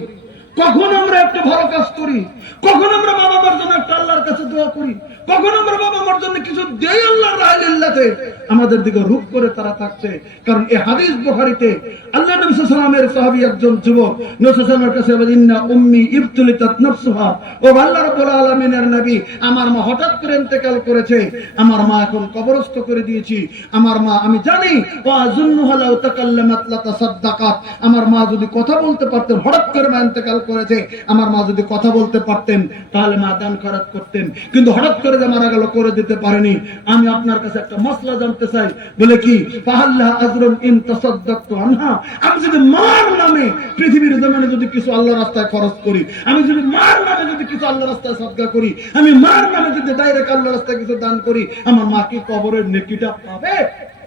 কখন আমরা একটা ভালো কাজ করি? কখন আমরা বাবা মার জন্য একটা আল্লাহর কাছে দোয়া করি? কখন আমরা বাবা মার জন্য কিছু দেই আল্লাহর রাহিলিল্লাতে? আমাদের দিকে রূপ করে তারা থাকছে। কারণ এই হাদিস বুখারীতে আল্লাহ নবী সাল্লাল্লাহু আলাইহি ওয়াসাল্লামের সাহাবী একজন যুবক নবী সাল্লাল্লাহু আলাইহি ওয়াসাল্লামের কাছে বলেন, ইন্না উম্মি ইবতুলিতাত নাফসুহা, ও আল্লাহ রাব্বুল আলামিনের নবী, আমার মা হঠাৎ করে ইন্তেকাল করেছে, আমার মা এখন কবরস্থ করে দিয়েছি। আমার মা, আমি জানি, ওয়া আযুন্নুহা লাউ তাকাল্লামাত লা তাসাদ্দাকাত, আমার মা যদি কথা বলতে পারতেন, হঠাৎ করে মা ইন্তেকাল করেছে, আমার মা যদি কথা বলতে পারতেন তাহলে মা দান খয়রাত করতেন, কিন্তু হঠাৎ করে যে মারা গেল, করে দিতে পারেনি। আমি আপনার কাছে একটা মাসলা জানতে চাই। বলে কি? ফাহাল্লাহ আজরুন ইন তাসাদ্দাকতু আনহা, আমি যদি মার নামে পৃথিবীর জমিনে যদি কিছু আল্লাহর রাস্তায় খরচ করি, আমি যদি মার নামে যদি কিছু আল্লাহর রাস্তায় সাদকা করি, আমি মার নামে যদি ডাইরেক্ট আল্লাহর রাস্তায় কিছু দান করি, আমার মা কি কবরের নেকিটা পাবে?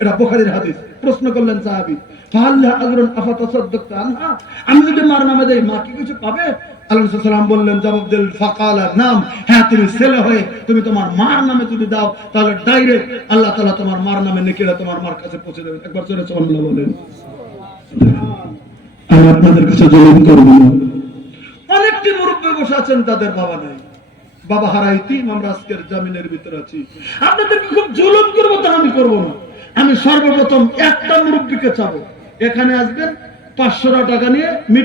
এটা বুখারীর হাদিস। প্রশ্ন করলেন সাহাবী, ফাহাল্লাহ আজরুন আফা তাসাদ্দাকতু আনহা, আমি যদি মার নামে দেই, মা কি কিছু পাবে? আল্লাহ রাসূল সাল্লাল্লাহু আলাইহি ওয়াসাল্লাম বললেন, জবাব দিল, ফাকালা নাম, হ্যাঁ, তুমি ছেলে হয়ে তুমি তোমার মার নামে যদি দাও তাহলে ডাইরেক্ট আল্লাহ তাআলা তোমার মার নামে নেকিটা তোমার মার কাছে পৌঁছে দেবেন। একবার জোরে সুবহানাল্লাহ বলেন। আমি আপনাদের কাছে জবাব করব না। অনেকটি মুরব্বি বসে আছেন, তাদের বাবা নাই, বাবা হারাইতি আমরা আজকের জমিনের ভিতরে আছি। আপনাদেরকে খুব জুলুম করব তা আমি করব না। আমি সর্বপ্রথম একটা মুরব্বিকে চাবো, এখানে আসবেন 500 টাকা নিয়ে